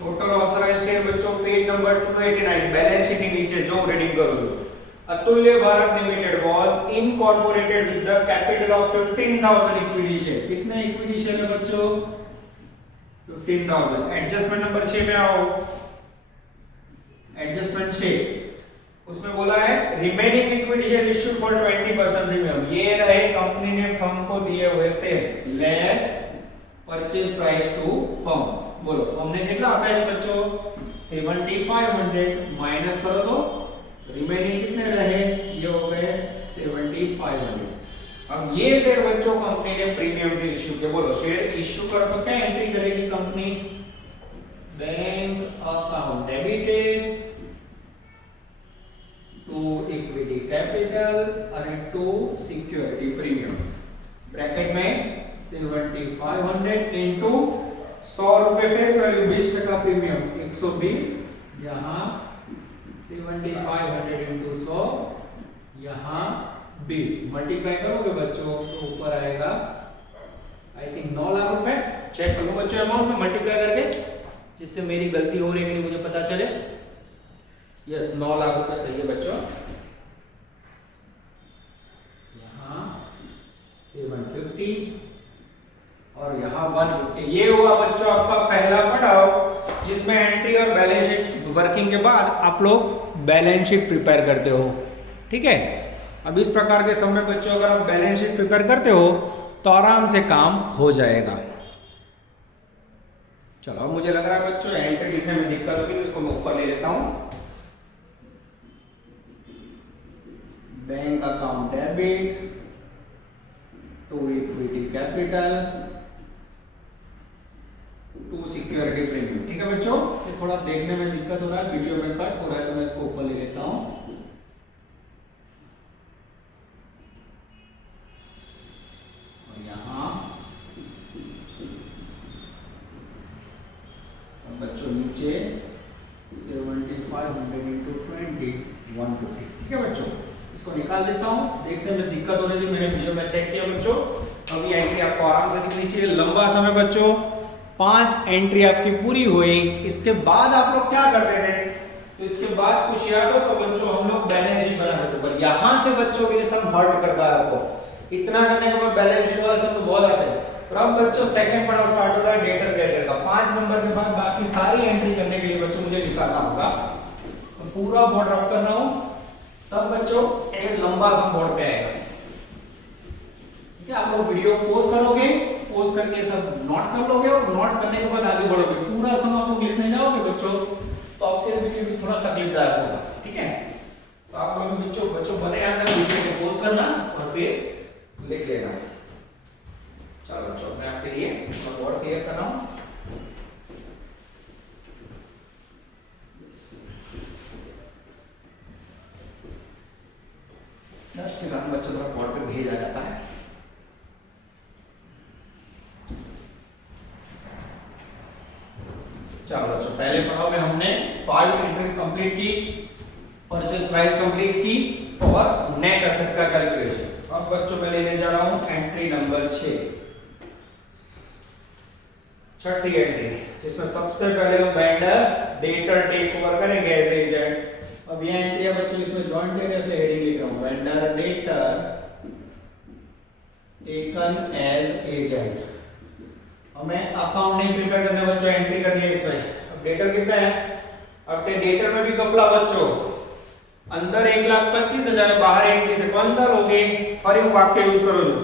Total authorised share बच्चों पेज नंबर 289 बैलेंस शीट के नीचे जो रीडिंग करोगे। अतुल्य Bharat limited was incorporated with the capital of 15,000 equity share. कितने इक्विटी शेयर है बच्चों? 15,000। एडजस्टमेंट नंबर 6 में आओ। एडजस्टमेंट 6 उसमें बोला है remaining equity share issued for 20% premium. ये रहे कंपनी ने फर्म को दिए हुए share less purchase price to firm. बोलो फर्म ने कितना आपा है बच्चों? 7,500 माइनस करो तो रिमेनिंग कितने रहे? ये हो गए 7,500। अब ये शेयर बच्चों कंपनी ने प्रीमियम से इश्यू किया। बोलो शेयर इश्यू करो तो क्या एंट्री करेगी company? Bank account debited to equity capital और टू सिक्योरिटी प्रीमियम। ब्रैकेट में 7,500 इनटू 100 रुपए फेस वैल्यू 20% प्रीमियम 120, यहां 7,500 इनटू 100 यहां 20 मल्टीप्लाई करोगे बच्चों तो ऊपर आएगा आई थिंक 9 लाख रुपए। चेक करो बच्चों अमाउंट में मल्टीप्लाई करके, जिससे मेरी गलती हो रही है मुझे पता चले। यस 9 लाख रुपए सही है बच्चों। यहां 750 और यहां 150। ये हुआ बच्चों आपका पहला पड़ाव, जिसमें एंट्री और बैलेंस शीट वर्किंग के बाद आप लोग बैलेंस शीट प्रिपेयर करते हो। ठीक है, अब इस प्रकार के समय बच्चों अगर आप बैलेंस शीट प्रिपेयर करते हो तो आराम से काम हो जाएगा। चलो अब मुझे लग रहा है बच्चों एंट्री लिखने में दिक्कत होगी तो इसको मैं ऊपर ले लेता हूं। Bank account debit to equity capital to security premium. ठीक है बच्चों, ये थोड़ा देखने में दिक्कत हो रहा है, वीडियो में कट हो रहा है तो मैं इसको ऊपर ले लेता हूं। और यहां बच्चों नीचे 7,500 इंटू 20 150। ठीक है बच्चों, इसको निकाल देता हूं। देखने में दिक्कत हो रही थी, मैंने वीडियो में चेक किया बच्चों। अब ये एंट्री आपको आराम से दिखनी चाहिए। लंबा समय बच्चों 5 एंट्री आपकी पूरी हुई। इसके बाद आप लोग क्या करते थे? तो इसके बाद कुछ याद हो तो बच्चों हम लोग बैलेंस शीट बनाते थे। पर यहां से बच्चों ये सब हर्ट करता है आपको। इतना करने के बाद बैलेंस शीट वाला सब बहुत आते हैं। और अब बच्चों सेकंड पड़ाव स्टार्ट हो रहा है डेटर का। 5 नंबर के बाद बाकी सारी एंट्री करने के लिए बच्चों मुझे निकालना होगा। पूरा बोर्ड रफ करना हो तब बच्चों एक लंबा सा बोर्ड पे आएगा। ठीक है, आप लोग वीडियो पॉज करोगे, पॉज करके सब नोट कर लोगे और नोट करने के बाद आगे बढ़ोगे। पूरा समय आप लोग लिखने जाओगे बच्चों तो आपके वीडियो भी थोड़ा तकलीफदायक होगा। ठीक है, तो आप लोग बच्चों बने यहाँ तक वीडियो को पॉज करना और फिर लिख लेना। चलो बच्चों मैं आपके लिए बोर्ड क्लियर कर रहा हूँ। दस के कारण बच्चों द्वारा बोर्ड पे भेजा जाता है। चलो बच्चों पहले पढ़ाओ में हमने 5 एंट्रीज कंप्लीट की, परचेज प्राइस कंप्लीट की और नेट एसेट्स का कैलकुलेशन। अब बच्चों मैं लेने जा रहा हूं एंट्री नंबर 6, छठी एंट्री, जिसमें सबसे पहले हम वेंडर डेटर टेक ओवर करेंगे एज एजेंट। अब ये एंट्री है बच्चों, इसमें जॉइंट है इसलिए हेडिंग लिख रहा हूं, vendor debtor taken as agent. हमें अकाउंट नहीं प्रिपेयर करने बच्चों, एंट्री करनी है इसमें। अब डेटर कितना है, अब डेटर में भी कपड़ा बच्चों, अंदर 1,25,000 बाहर एंट्री से कौन सा लोगे, फॉर यू वाक्य यूज करो जो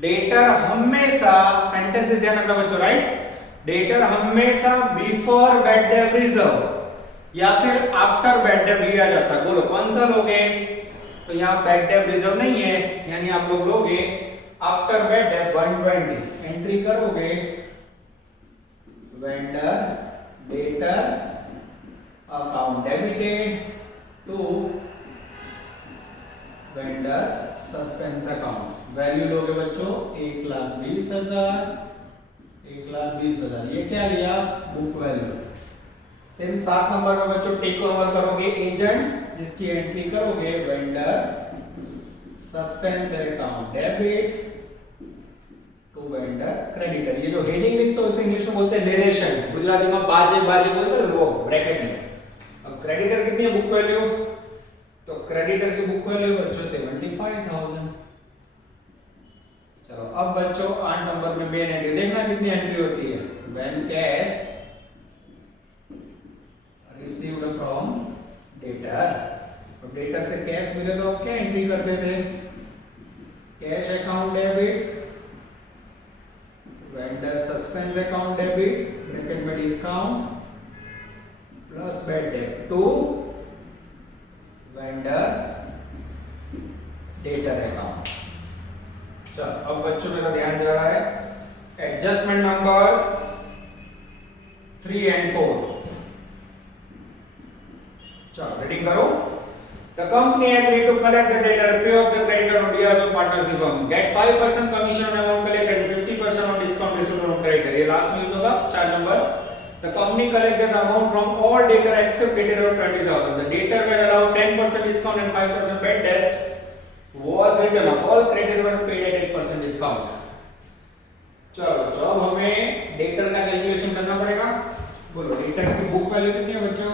डेटर हमेशा, सेंटेंसेस ध्यान रखना बच्चों, राइट। डेटर हमेशा बिफोर बैड डेट रिजर्व या फिर आफ्टर बैड डेट लिया जाता है। बोलो कौन सा लोगे, तो यहाँ बैड डेट रिजर्व नहीं है, यानी आप लोग लोगे आफ्टर बैड डेट 120। एंट्री करोगे vendor debtor account debited to vendor suspense account. Value लोगे बच्चों 1,20,000, 1,20,000। ये क्या लिया, बुक वैल्यू। सेम 7 नंबर का बच्चों टेक ओवर करोगे एजेंट, जिसकी एंट्री करोगे vendor suspense account debit to vendor creditor. ये जो हेडिंग लिखते हो इसे इंग्लिश में बोलते हैं नरेशन, गुजराती में बाजे बाजे बोलते हैं वो ब्रैकेट में। अब क्रेडिटर कितनी है बुक वैल्यू, तो क्रेडिटर की बुक वैल्यू बच्चों 75,000। चलो अब बच्चों 8 नंबर में मेन एंट्री देखना कितनी एंट्री होती है, when cash received from debtor. अब डेटर से कैश मिले तो क्या एंट्री करते थे, cash account debit vendor suspense account debit bracket में discount plus bad debt to vendor debtor account. चलो अब बच्चों मेरा ध्यान जा रहा है एडजस्टमेंट नंबर 3 and 4। चलो रीडिंग करो। The company agreed to collect the data, pay off the creditor on behalf of partnership firm, get 5% commission on amount collected and 50% on discount received on creditor। ये लास्ट में यूज होगा 4 number. The company collected the amount from all debtor except debtor of 20,000. The debtor were allowed 10% discount and 5% bad debt was written up. All creditor were paid at 8% discount। चलो बच्चों अब हमें डेटर का कैलकुलेशन करना पड़ेगा। बोलो डेटर की बुक वैल्यू कितनी है बच्चों,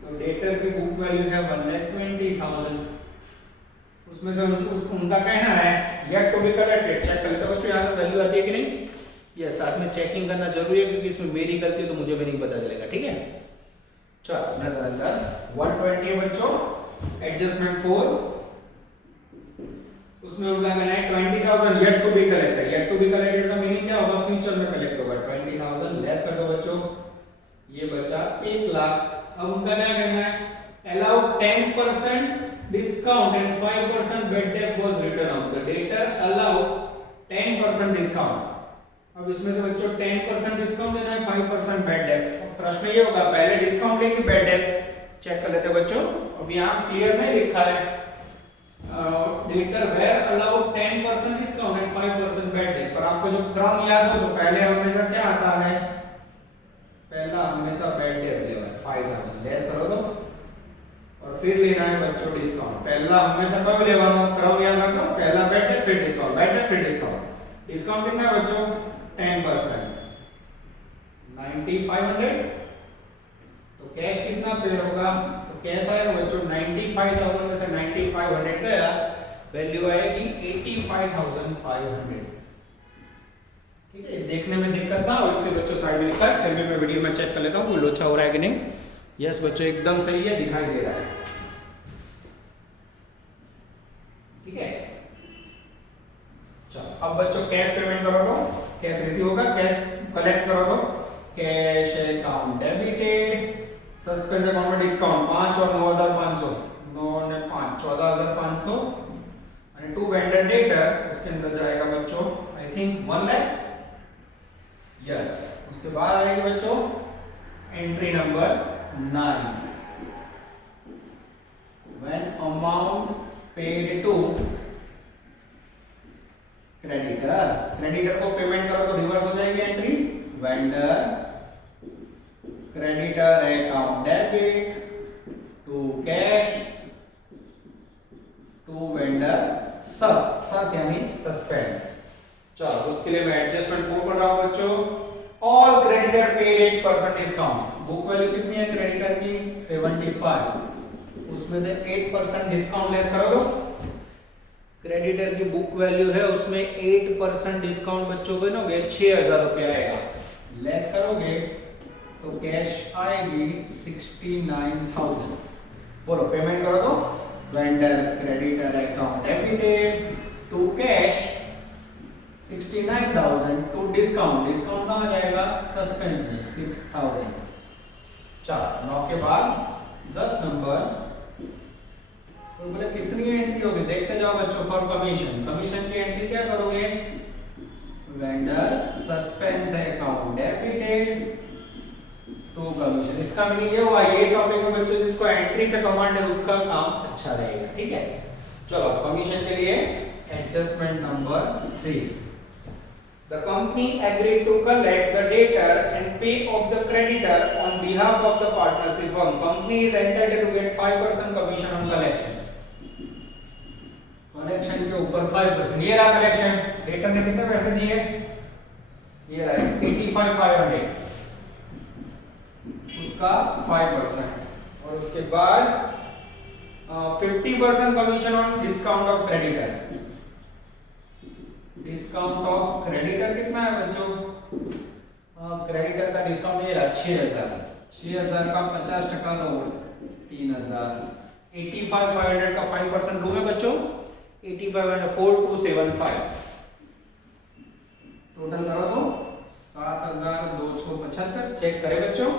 तो डेटर की बुक वैल्यू है 1,20,000। उसमें से उनका कहना है yet to be collected. Check कर लेते हैं बच्चों यहाँ से वैल्यू आती है कि नहीं। ये साथ में चेकिंग करना जरूरी है क्योंकि इसमें मेरी गलती है तो मुझे भी नहीं पता चलेगा। ठीक है, चलो नजर अंदर 120 बच्चों एडजस्टमेंट 4, उसमें उनका कहना है 20,000 yet to be collected. Yet to be collected का मीनिंग क्या होगा, फ्यूचर में कलेक्ट होगा। 20,000 लेस कर दो बच्चों, ये बचा 1 लाख। अब उनका क्या कहना है, allow 10% discount and 5% bad debt was written out. The debtor allow 10% discount। अब इसमें से बच्चों 10% डिस्काउंट देना है, 5% बैड डेट। प्रश्न ये होगा पहले डिस्काउंट है कि बैड डेट, चेक कर लेते हैं बच्चों। अब यहाँ क्लियर नहीं लिखा है debtor were allowed 10% discount and 5% bad debt, पर आपको जो क्रम याद हो तो पहले हमेशा क्या आता है, पहला हमेशा बैड डेट लेवल 5,000 लेस करो तो, और फिर लेना है बच्चों डिस्काउंट। पहला हमेशा कब लेवल क्रम याद रखो, पहला बैड डेट फिर डिस्काउंट, बैड डेट फिर डिस्काउंट। डिस्काउंट कितना है बच्चों 10%, 9,500। तो कैश कितना पेड होगा, तो कैश आएगा बच्चों 95,000 में से 9,500 गया, वैल्यू आएगी 85,500। ठीक है, देखने में दिक्कत ना हो इसके बच्चों साइड में लिखा है, फिर भी मैं वीडियो में चेक कर लेता हूँ वो लोचा हो रहा है कि नहीं। यस बच्चों एकदम सही है, दिखाई दे रहा है। ठीक है, चलो अब बच्चों कैश पेमेंट करो तो कैश रिसीव होगा, कैश कलेक्ट करो तो cash account debited, suspense account में डिस्काउंट 5 और 9,500, 9 ने 5 14,500 और टू वेंडर डेटर उसके अंदर जाएगा बच्चों आई थिंक 1 लाख। यस, उसके बाद आएगी बच्चों entry number 9, when amount paid to creditor को पेमेंट करो तो रिवर्स हो जाएगी entry, vendor creditor account debit to cash to vendor सस यानी सस्पेंस। चलो उसके लिए मैं एडजस्टमेंट 4 कर रहा हूं बच्चों। All creditor paid 8% discount, book value कितनी है क्रेडिटर की 75, उसमें से 8% डिस्काउंट लेस करो तो क्रेडिटर की बुक वैल्यू है उसमें 8% डिस्काउंट बच्चों को ना 6,000 रुपया आएगा, लेस करोगे तो कैश आएगी 69,000। बोलो पेमेंट करो तो vendor creditor account debited to cash 69,000 to discount कहाँ जाएगा सस्पेंस में 6,000। चलो 9 के बाद 10 नंबर, तो बोले कितनी एंट्री होगी देखते जाओ बच्चों। फॉर कमीशन की एंट्री क्या करोगे, vendor suspense account debited to commission. इसका मीनिंग ये हुआ ये टॉपिक में बच्चों जिसको एंट्री पे कमांड है उसका काम अच्छा रहेगा। ठीक है, चलो कमीशन के लिए adjustment number 3, the company agreed to collect the debtor and pay off the creditor on behalf of the partnership firm. Company is entitled to get 5% commission on collection. Collection के ऊपर 5%। ये रहा कलेक्शन, डेटर ने कितने पैसे दिए, ये रहा 85,500, उसका 5% और उसके बाद 50% commission on discount of creditor. Discount of creditor कितना है बच्चों, क्रेडिटर का डिस्काउंट ये रहा 6,000 का 50% लोगे 3,000, 85,500 का 5% लोगे बच्चों 85,500 4275, टोटल करो तो 7,275। चेक करें बच्चों,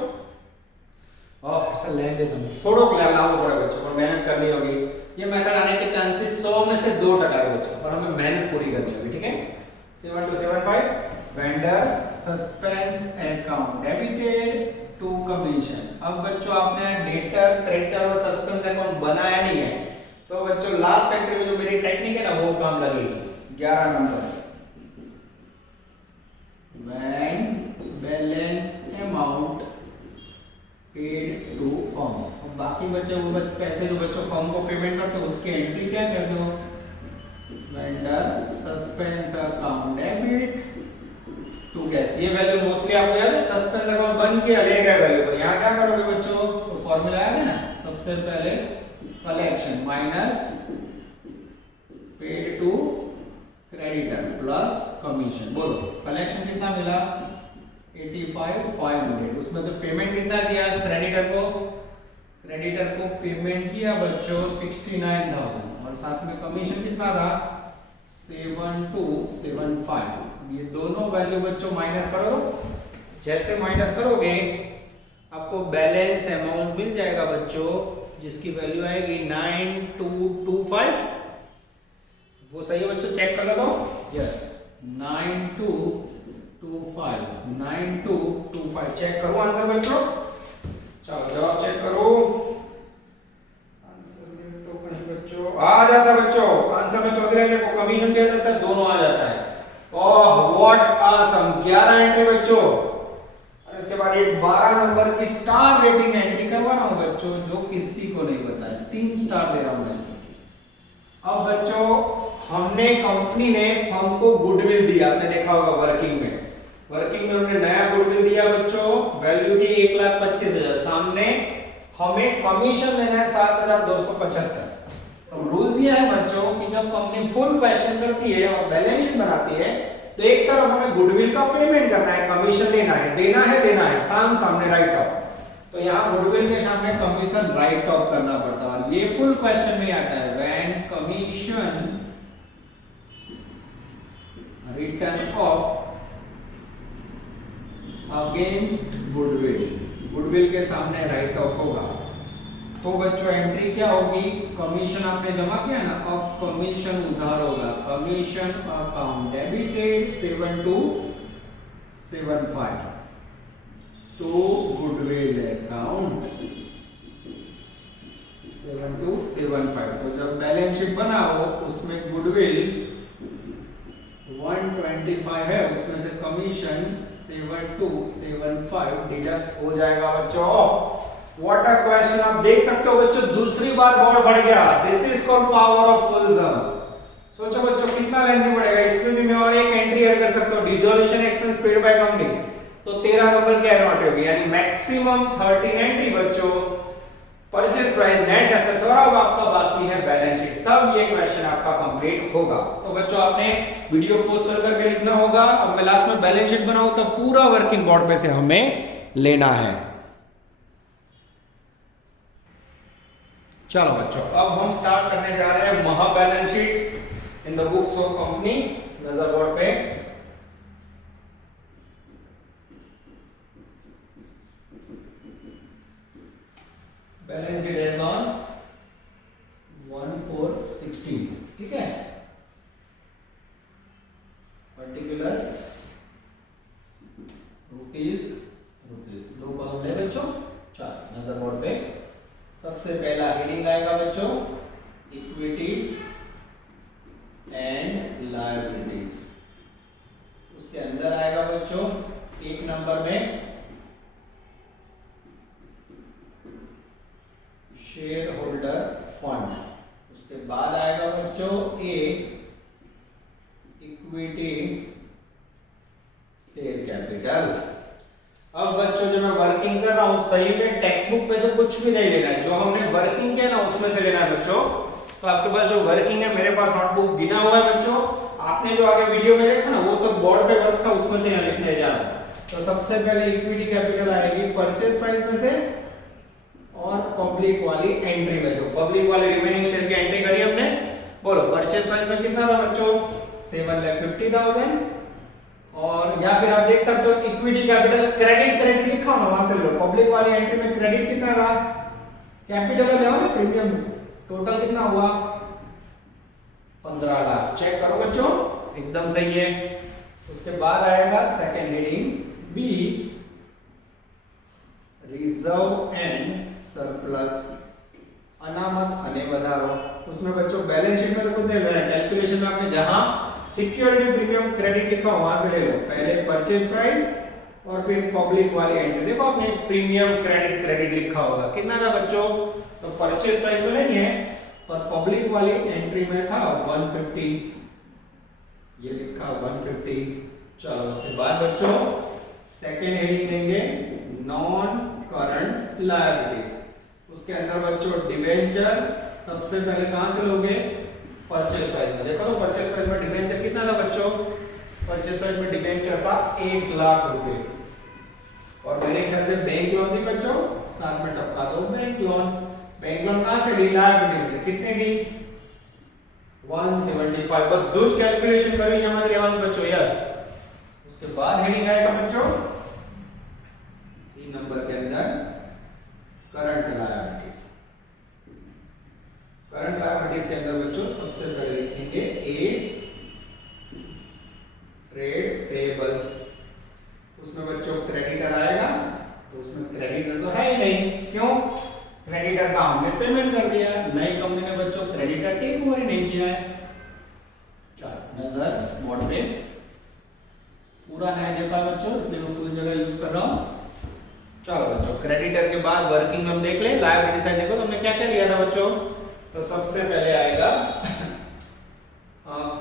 और सर लेन दे समझ थोड़ा क्लियर लागू पड़ा बच्चों पर मेहनत करनी होगी। ये मेथड आने के चांसेस 100 में से 2% है बच्चों, और हमें मेहनत पूरी करनी होगी। ठीक है, 7275 vendor suspense account debited to commission. अब बच्चों आपने डेटर क्रेडिटर और सस्पेंस अकाउंट बनाया नहीं है तो बच्चों लास्ट एंट्री में जो मेरी टेक्निक है ना वो काम लगेगी। 11 number, when balance amount paid to firm. और बाकी बचे वो पैसे जो बच्चों फर्म को पेमेंट करते हो उसकी एंट्री क्या कर दो, vendor suspense account debit to cash. ये वैल्यू मोस्टली आपको याद है, सस्पेंस अकाउंट बन के ले गए वैल्यू पर यहाँ क्या करोगे बच्चों, तो फॉर्मूला है ना, सबसे पहले collection minus paid to creditor plus commission. बोलो कलेक्शन कितना मिला 85,500, उसमें से पेमेंट कितना किया क्रेडिटर को पेमेंट किया बच्चों 69,000 और साथ में कमीशन कितना था 7,275। ये दोनों वैल्यू बच्चों माइनस करो, जैसे माइनस करोगे आपको बैलेंस अमाउंट मिल जाएगा बच्चों जिसकी वैल्यू आएगी 9225। वो सही है बच्चों, चेक कर लो तो यस 9225 चेक करो आंसर बच्चों। चलो जवाब चेक करो, आंसर तो कहीं बच्चों आ जाता है बच्चों, आंसर में चौधरी देखो कमीशन क्या जाता है, दोनों आ जाता है। ओह व्हाट आसम, 11 एंट्री बच्चों। और इसके बाद ये 12 नंबर की स्टार रेटिंग एंट्री करवा रहा हूं बच्चों, जो किसी को नहीं पता है, 3 स्टार दे रहा हूं मैं इसमें। अब बच्चों हमने कंपनी ने फर्म को गुडविल दिया, आपने देखा होगा वर्किंग में हमने नया गुडविल दिया बच्चों, वैल्यू थी 1,25,000, सामने हमें कमीशन लेना है 7,275। तो रूल्स ये है बच्चों कि जब कंपनी फुल क्वेश्चन करती है और बैलेंस शीट बनाती है तो एक तरफ हमें गुडविल का पेमेंट करना है, कमीशन लेना है, देना है सामने राइट ऑफ। तो यहाँ गुडविल के सामने कमीशन राइट ऑफ करना पड़ता है और ये फुल क्वेश्चन में आता है when commission return of against goodwill, goodwill के सामने राइट ऑफ होगा तो बच्चों एंट्री क्या होगी, कमीशन आपने जमा किया ना, अब कमीशन उधार होगा, commission account debited 7275 to goodwill account 7275। तो जब बैलेंस शीट बनाओ उसमें गुडविल 125 है, उसमें से कमीशन 7275 डिडक्ट हो जाएगा बच्चों। व्हाट अ क्वेश्चन, आप देख सकते हो बच्चों दूसरी बार बोर्ड बढ़ गया, this is called power of full sum. सोचो बच्चों कितना लेंथी पड़ेगा, इसमें भी मैं और एक एंट्री ऐड कर सकता हूं, dissolution expense paid by company, तो 13 नंबर की एनोट होगी, यानी मैक्सिमम 13 एंट्री बच्चों, परचेज प्राइस, नेट एसेट्स और अब आपका बाकी है बैलेंस शीट, तब ये क्वेश्चन आपका कंप्लीट होगा। तो बच्चों आपने वीडियो पोस्ट कर करके लिखना होगा, अब मैं लास्ट में बैलेंस शीट बनाऊं तो पूरा वर्किंग बोर्ड पे से हमें लेना है। चलो बच्चों अब हम स्टार्ट करने जा रहे हैं महा balance sheet in the books of company, नजर बोर्ड पे। बैलेंस शीट इज ऑन 1416, ठीक है, पर्टिकुलर्स रुपीस, दो कॉलम है बच्चों, चार नजर बोर्ड पे। सबसे पहला हेडिंग आएगा बच्चों इक्विटी एंड लायबिलिटीज, उसके अंदर आएगा बच्चों एक नंबर में शेयर होल्डर फंड, उसके बाद आएगा बच्चों ए इक्विटी शेयर कैपिटल। अब बच्चों जब मैं वर्किंग कर रहा हूं सही में टेक्स्ट बुक में से कुछ भी नहीं लेना है, जो हमने वर्किंग किया ना उसमें से लेना है बच्चों। तो आपके पास जो वर्किंग है, मेरे पास नोटबुक गिना हुआ है बच्चों, आपने जो आगे वीडियो में देखा ना वो सब बोर्ड पे वर्क था, उसमें से यहाँ लिखने जा रहा हूं। तो सबसे पहले इक्विटी कैपिटल आएगी परचेज प्राइस में से और पब्लिक वाली एंट्री में से, पब्लिक वाली रिमेनिंग शेयर की एंट्री करी हमने। बोलो परचेज प्राइस में कितना था बच्चों, 7,50,000, और या फिर आप देख सकते हो इक्विटी कैपिटल क्रेडिट लिखा हो ना वहां से लो, पब्लिक वाली एंट्री में क्रेडिट कितना रहा, कैपिटल ले ना प्रीमियम, टोटल कितना हुआ 15 लाख। चेक करो बच्चों एकदम सही है। उसके बाद आएगा second heading B reserve and surplus, अनामत अने वधारो, उसमें बच्चों बैलेंस शीट में तो कुछ नहीं ले रहा है, कैलकुलेशन में आपने जहां सिक्योरिटी प्रीमियम क्रेडिट लिखा वहां से ले लो, पहले परचेज प्राइस और फिर पब्लिक वाली एंट्री। देखो आपने प्रीमियम क्रेडिट लिखा होगा, कितना था बच्चों, तो परचेज प्राइस में नहीं है पर पब्लिक वाली एंट्री में था 150, ये लिखा 150। चलो उसके बाद बच्चों सेकेंड हेडिंग देंगे नॉन करंट लायबिलिटीज, उसके अंदर बच्चों डिबेंचर, सबसे पहले कहां से लोगे, परचेज प्राइस में। देखो तो परचेज प्राइस में डिबेंचर कितना था बच्चों, परचेज प्राइस में डिबेंचर था 1 लाख रुपए, और मेरे ख्याल से बैंक लोन थी बच्चों, साथ में टपका दो बैंक लोन। बैंक लोन कहां से ली, लायबिलिटी से, कितनी थी 175, बस कैलकुलेशन करी हमारे लेवल में बच्चों, यस। उसके बाद हेडिंग आएगा बच्चों 3 नंबर के अंदर करंट लायबिलिटीज। करंट लायबिलिटीज के अंदर बच्चों सबसे पहले लिखेंगे ए ट्रेड पेएबल, उसमें बच्चों क्रेडिटर आएगा, तो उसमें क्रेडिटर तो है ही नहीं, क्यों, क्रेडिटर का हमने पेमेंट कर दिया, नई कंपनी ने बच्चों क्रेडिटर टेक ओवर ही नहीं किया है। चलो नजर बोर्ड पे पूरा नहीं देखा बच्चों, इसलिए मैं फुल जगह यूज कर रहा हूं। चलो बच्चों क्रेडिटर के बाद वर्किंग में हम देख ले, लायबिलिटी साइड देखो तो हमने क्या क्या लिया था बच्चों, तो सबसे पहले आएगा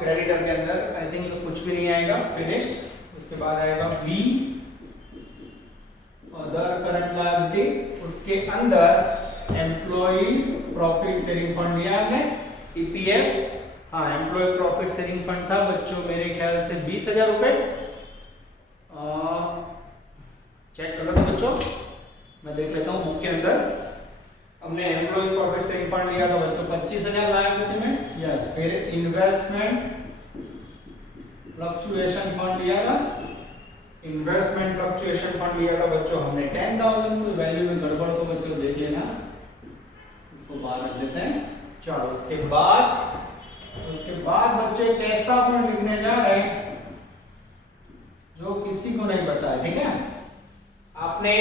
क्रेडिटर के अंदर आई थिंक तो कुछ भी नहीं आएगा, फिनिश्ड। उसके बाद आएगा बी अदर करंट लायबिलिटीज, उसके अंदर एम्प्लॉइज प्रॉफिट शेयरिंग फंड लिया हमने, ईपीएफ, हाँ एम्प्लॉय प्रॉफिट शेयरिंग फंड था बच्चों मेरे ख्याल से 20,000 रुपए, चेक कर लो तो बच्चों मैं देख लेता हूँ बुक के अंदर। हमने एम्प्लॉइज प्रॉफिट सेविंग फंड लिया था बच्चों 25,000 लायबिलिटी में, यस। फिर इन्वेस्टमेंट फ्लक्चुएशन फंड लिया था, इन्वेस्टमेंट फ्लक्चुएशन फंड लिया था बच्चों हमने 10,000। कोई वैल्यू में गड़बड़ तो बच्चों देख लेना, इसको बाहर रख देते हैं। चलो उसके बाद बच्चे एक ऐसा फंड लिखने जा रहे हैं जो किसी को नहीं पता है, ठीक है। आपने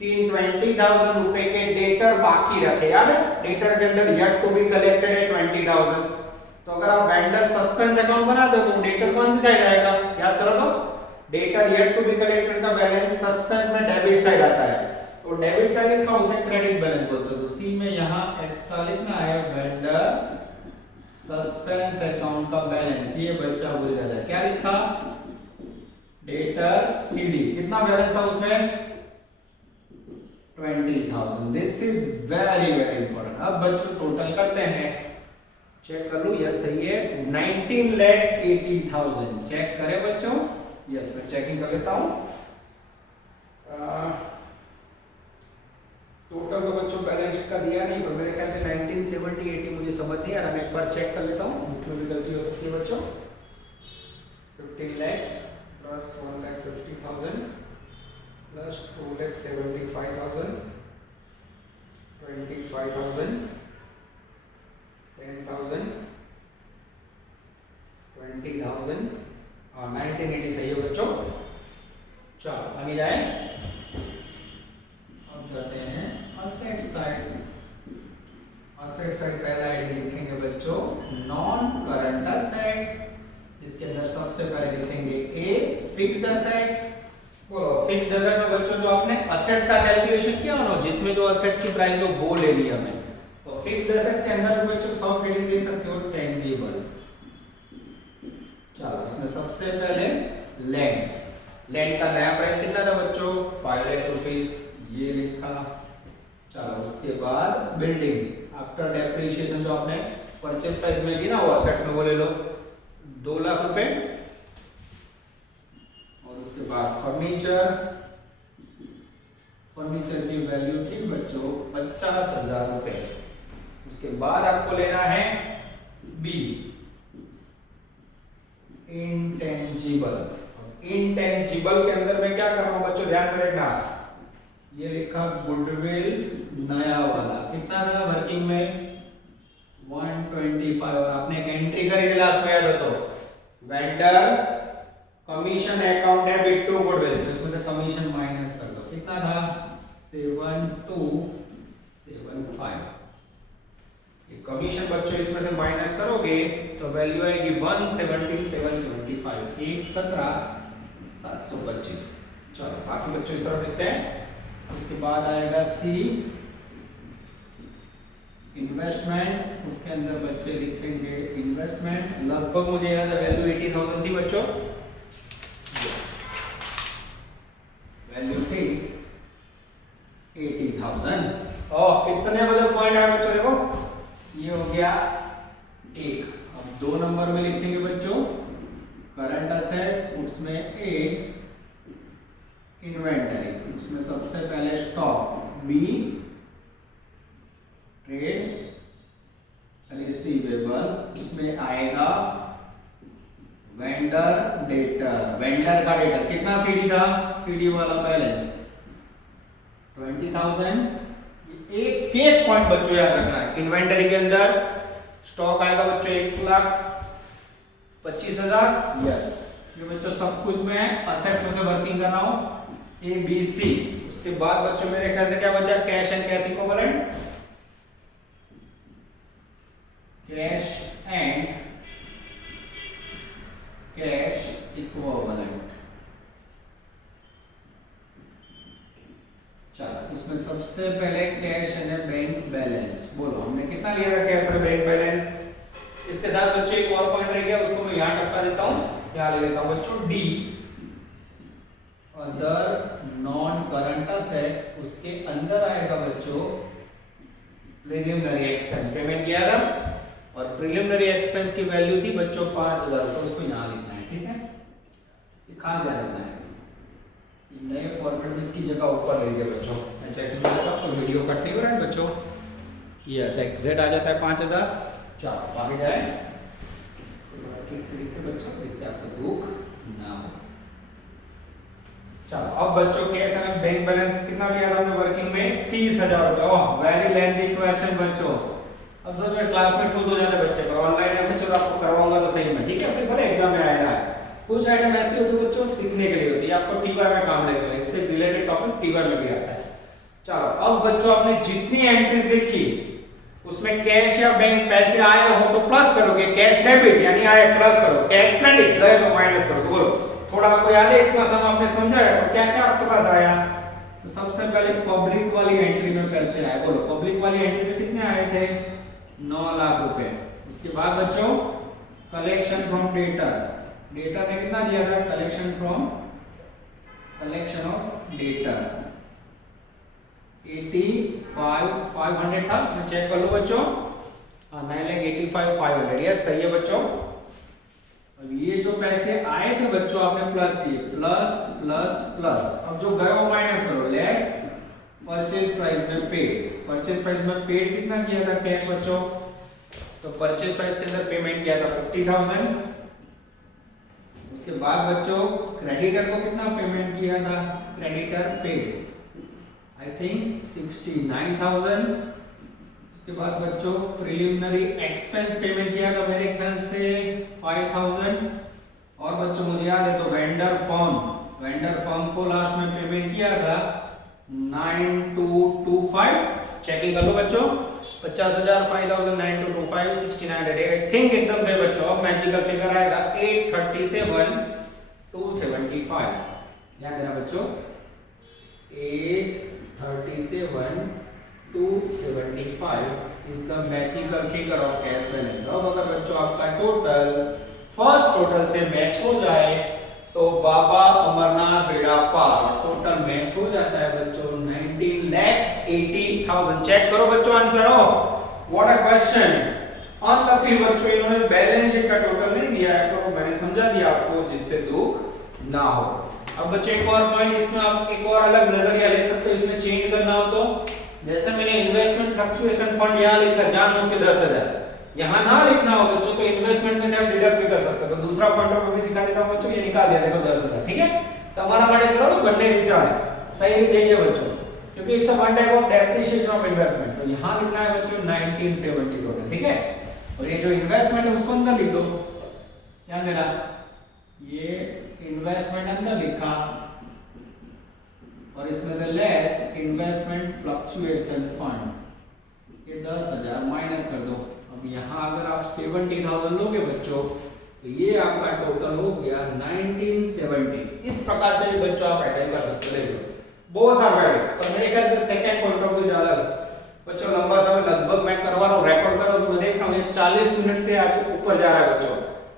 20,000 रुपए के डेटर बाकी रखे, याद है? डेटर के अंदर येट टू बी कलेक्टेड है 20,000। तो अगर आप वेंडर सस्पेंस अकाउंट बनाते हो तो डेटर कौन सी साइड आएगा? याद करो तो, debtor yet to be collected का बैलेंस सस्पेंस में डेबिट साइड आता है। तो डेबिट साइड लिखा उसे क्रेडिट बैलेंस बोलते हैं। तो सी में यहां एक्स्ट्रा लिखना है वेंडर सस्पेंस अकाउंट का बैलेंस। ये बच्चा भूल जाता है, क्या लिखा? Debtor CD. कितना बैलेंस था उसमें? 20,000। This is very very important. अब बच्चों टोटल करते हैं, चेक कर लो, यस सही है, 19,80,000। चेक करें बच्चों, यस मैं चेकिंग कर लेता हूं। टोटल तो बच्चों बैलेंस शीट का दिया नहीं, पर मेरे ख्याल से 1970 80 मुझे समझ नहीं आ रहा। मैं एक बार चेक कर लेता हूँ, उसमें भी गलती हो सकती है बच्चों। 15 lakhs प्लस 1,50,000 प्लस 2,75,000 25,000 10,000 20,000 और 1980 सही है बच्चों। चलो आगे जाए, अब जाते हैं असेट साइड। असेट साइड पहला आइटम लिखेंगे बच्चों नॉन करंट असेट्स, जिसके अंदर सबसे पहले लिखेंगे ए फिक्स्ड असेट्स। बोलो फिक्स्ड असेट में बच्चों जो आपने असेट्स का कैलकुलेशन किया हो, जिसमें जो असेट्स की प्राइस हो वो ले लिया हमने। तो फिक्स्ड असेट्स के अंदर भी बच्चों सब हेडिंग देख सकते हो, टेंजिबल। चलो इसमें सबसे पहले लैंड। लैंड का नया प्राइस कितना था बच्चों? 5 लाख रुपीस, ये लिखा। चलो उसके बाद बिल्डिंग आफ्टर डेप्रिसिएशन जो आपने परचेस प्राइस में दी ना, वो असेट्स में वो ले लो 2 लाख रुपए। और उसके बाद फर्नीचर, फर्नीचर की वैल्यू थी बच्चों 50,000 रुपए। उसके बाद आपको लेना है बी इंटेंजिबल। इंटेंजिबल के अंदर मैं क्या कर रहा हूं बच्चों, ध्यान से देखना, ये लिखा गुडविल नया वाला, कितना था वर्किंग में? 125। और आपने एक एंट्री करी थी लास्ट में, याद हो तो, वेंडर कमीशन अकाउंट है बिट टू गुडविल, तो इसमें से कमीशन माइनस कर दो, कितना था? 7275। ये कमीशन बच्चों इसमें से माइनस करोगे तो वैल्यू आएगी 117,775, 117,725। चलो बाकी बच्चों इस तरफ लिखते हैं। उसके बाद आएगा सी इन्वेस्टमेंट, उसके अंदर बच्चे लिखेंगे इन्वेस्टमेंट। लगभग मुझे याद है वैल्यू 80,000 थी बच्चों, वैल्यू थी 80,000। और कितने मतलब पॉइंट आए बच्चों? देखो ये हो गया एक। अब 2 नंबर में लिखेंगे बच्चों करंट असेट्स, उसमें ए इन्वेंटरी, उसमें सबसे पहले स्टॉक, बी ट्रेड रिसीवेबल, उसमें आएगा वेंडर डेटर। वेंडर का डेटर कितना सीडी था? सीडी वाला बैलेंस 20,000। एक पॉइंट बच्चों याद रखना है, इन्वेंटरी के अंदर स्टॉक आएगा बच्चों 1,25,000। यस, ये बच्चों सब कुछ मैं असेट्स में से वर्किंग कर रहा हूं, ए बी सी। उसके बाद बच्चों मेरे ख्याल से क्या बचा? Cash and cash equivalent. Cash and cash equivalent. चलो इसमें सबसे पहले कैश एंड बैंक बैलेंस। बोलो हमने कितना लिया था कैश एंड बैंक बैलेंस? इसके साथ बच्चों एक और पॉइंट रह गया, उसको मैं यहां टपका देता हूं, क्या ले लेता हूं बच्चों? D other non current assets. उसके अंदर आएगा बच्चों प्रीलिमिनरी एक्सपेंस, पेमेंट किया था और प्रीलिमिनरी एक्सपेंस की वैल्यू थी बच्चों 5,000, तो उसको यहां लिखना है, ठीक है? ये खास ध्यान रखना है, नए फॉर्मेट में इसकी जगह ऊपर ले लिया बच्चों, मैं चेकिंग करता हूँ तो वीडियो कट नहीं हो रहा है बच्चों। यस एग्जैक्ट आ जाता है 5000। चलो आगे जाए, इसको थोड़ा ठीक से लिखते बच्चों जिससे आपको दुख ना हो। चलो अब बच्चों कैश एंड बैंक बैलेंस कितना लिया था हमने वर्किंग में 30,000 रुपए। ओह वेरी लेंथी क्वेश्चन बच्चों। अब सोचो क्लास में ठूस हो जाते बच्चे, पर ऑनलाइन में चलो आपको करवाऊंगा तो सही में, ठीक है, फिर भले एग्जाम में आएगा। कुछ आइटम ऐसे होते हैं बच्चों सीखने के लिए होती है, आपको टीवाई में काम लगेगा, इससे रिलेटेड टॉपिक टीवाई में भी आता है। चलो अब बच्चों आपने जितनी एंट्रीज लिखी उसमें कैश या बैंक पैसे आए हो तो प्लस करोगे, कैश डेबिट यानी आए प्लस करो, कैश क्रेडिट गए तो माइनस करो। तो बोलो थोड़ा आपको याद है इतना सम आपने समझा है तो क्या क्या आपके पास आया। तो सबसे पहले पब्लिक वाली एंट्री में पैसे आए, बोलो पब्लिक वाली एंट्री में कितने आए थे 9 लाख रुपए। उसके बाद बच्चों कलेक्शन फ्रॉम डेटर, डेटर ने कितना दिया था, collection from collection of debtor 85,500 था, मैं चेक कर लो बच्चों। 9,85,500 यस सही है बच्चों। अब ये जो पैसे आए थे बच्चों आपने प्लस किए, प्लस प्लस प्लस, अब जो गए वो माइनस करो, लेस परचेज प्राइस में पेड। परचेज प्राइस में पेड कितना किया था कैश बच्चों, तो परचेज प्राइस के अंदर पेमेंट किया था 50,000। उसके बाद बच्चों क्रेडिटर को कितना पेमेंट किया था, क्रेडिटर पेड आई थिंक 69,000। उसके बाद बच्चों प्रिलिमिनरी एक्सपेंस पेमेंट किया था मेरे ख्याल से 5,000। और बच्चों मुझे याद है तो वेंडर फर्म को लास्ट में पेमेंट किया था 9,225। चेकिंग कर लो बच्चों, 50,000 5,000 9,225 6900 आई थिंक एकदम सही बच्चों। अब मैजिकल फिगर आएगा 837,275। ध्यान देना बच्चों 837,275 is the magical figure of cash balance। अब अगर बच्चों आपका टोटल फर्स्ट टोटल से मैच हो जाए तो बाबा अमरनाथ बेड़ा पार टोटल मैच हो जाता है बच्चों 19,80,000। चेक करो बच्चों आंसर हो, व्हाट अ क्वेश्चन। अनलकी बच्चों इन्होंने बैलेंस शीट का टोटल नहीं दिया है तो मैंने समझा दिया आपको जिससे दुख ना हो। अब बच्चों एक और पॉइंट इसमें आप एक और अलग नजरिया ले सकते हो, इसमें चेंज करना हो तो जैसे मैंने इन्वेस्टमेंट फ्लक्चुएशन फंड यहाँ लिखा जानबूझ के 10,000, यहाँ ना लिखना हो बच्चों तो इन्वेस्टमेंट में से आप डिडक्ट भी कर सकते हो। तो दूसरा पॉइंट ऑफ व्यू भी सिखा देता हूं बच्चों, ये निकाल दिया देखो 10,000, ठीक है। तो हमारा माइंड करो ना बनने विचार है सही नहीं है बच्चों, क्योंकि it's a one type of depreciation of investment. तो यहाँ लिखना है बच्चों 1970 टोटल, ठीक है। और ये जो इन्वेस्टमेंट है उसको अंदर लिख दो, ध्यान देना ये इन्वेस्टमेंट अंदर लिखा और इसमें से लेस इन्वेस्टमेंट फ्लक्चुएशन फंड ये 10,000 माइनस कर दो। अब यहाँ अगर आप 70,000 लोगे बच्चों तो ये आपका टोटल हो गया 1970। इस प्रकार से भी बच्चों आप अटेंड कर सकते हो, बोथ आर वैलिड। पर मेरे ख्याल से सेकंड पॉइंट ऑफ व्यू ज्यादा बच्चों लंबा समय लगभग मैं करवा रहा हूँ रिकॉर्ड कर रहा हूँ तो मैं देख रहा हूँ ये 40 मिनट से आज ऊपर जा रहा है बच्चों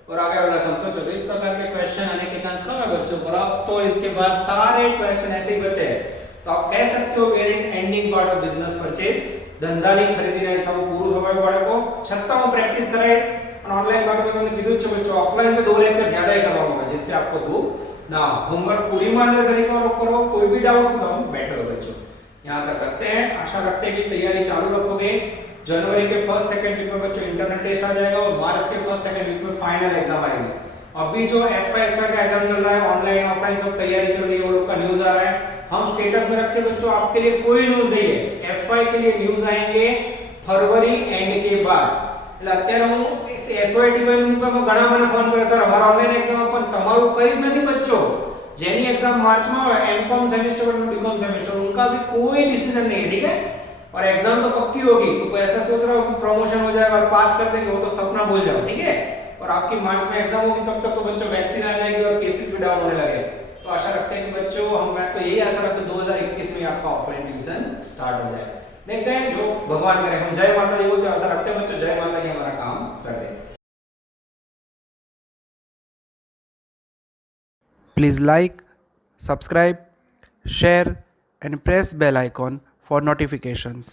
और आगे वाला समझो। तो इस प्रकार के क्वेश्चन आने के चांस कम है बच्चों। और अब तो इसके बाद सारे क्वेश्चन ऐसे ही बचे हैं तो आप कह सकते हो where in ending part of business purchase ધંધાની ખરીદીના હિસાબે પૂરું થવાયું બાળકો છતાં હું પ્રેક્ટિસ કરાઈશ અને ઓનલાઈન માટે મેં તમને કીધું છે બચ્ચો ઓફલાઈન से 2 લેક્ચર ज्यादा ही करवाऊंगा मैं जिससे आपको दुख ना हो। होमवर्क पूरी ईमानदारी से करो, कोई भी डाउट्स हो तो हम बैठे रहो बच्चों। यहां तक रखते हैं, आशा रखते हैं कि तैयारी चालू रखोगे। जनवरी के फर्स्ट सेकंड वीक में बच्चों इंटरनल टेस्ट आ जाएगा और मार्च के फर्स्ट सेकंड वीक में फाइनल एग्जाम आएगी। अभी जो एफआईएसवाई का एग्जाम चल रहा है ऑनलाइन ऑफलाइन सब तैयारी चल रही है, वो लोग का न्यूज़ आ रहा है। हम स्टेटस में रखते बच्चों आपके लिए कोई न्यूज़ नहीं है, एफआई के लिए न्यूज़ आएंगे फरवरी एंड के बाद। એટલે અત્યારે હું એસઓઆઈટી પર ઘણા મને ફોન કરે સર અમારા ઓનલાઈન એક્ઝામ પર તમારું કઈ જ નથી બચ્ચો। જેની એક્ઝામ માર્ચ में है एमकॉम सेमेस्टर और बीकॉम सेमेस्टर उनका भी कोई डिसीजन नहीं है, ठीक है। और एग्जाम तो पक्की होगी, तो कोई ऐसा सोच रहा हो कि प्रमोशन हो जाएगा और पास कर देंगे वो तो सपना भूल जाओ, ठीक है। और आपकी मार्च में एग्जाम होगी तब तक तो बच्चों वैक्सीन आ जाएगी और केसेस भी डाउन होने लगे। तो आशा रखते हैं कि बच्चों मैं तो यही आशा रखता हूं 2021 में आपका ऑफलाइन ट्यूशन स्टार्ट हो जाए। देखते हैं जो भगवान करे। हम जय माता दी बोलते हैं, आशा रखते हैं बच्चों जय माता दी हमारा काम कर दे। Please like, subscribe, share and press bell icon for notifications.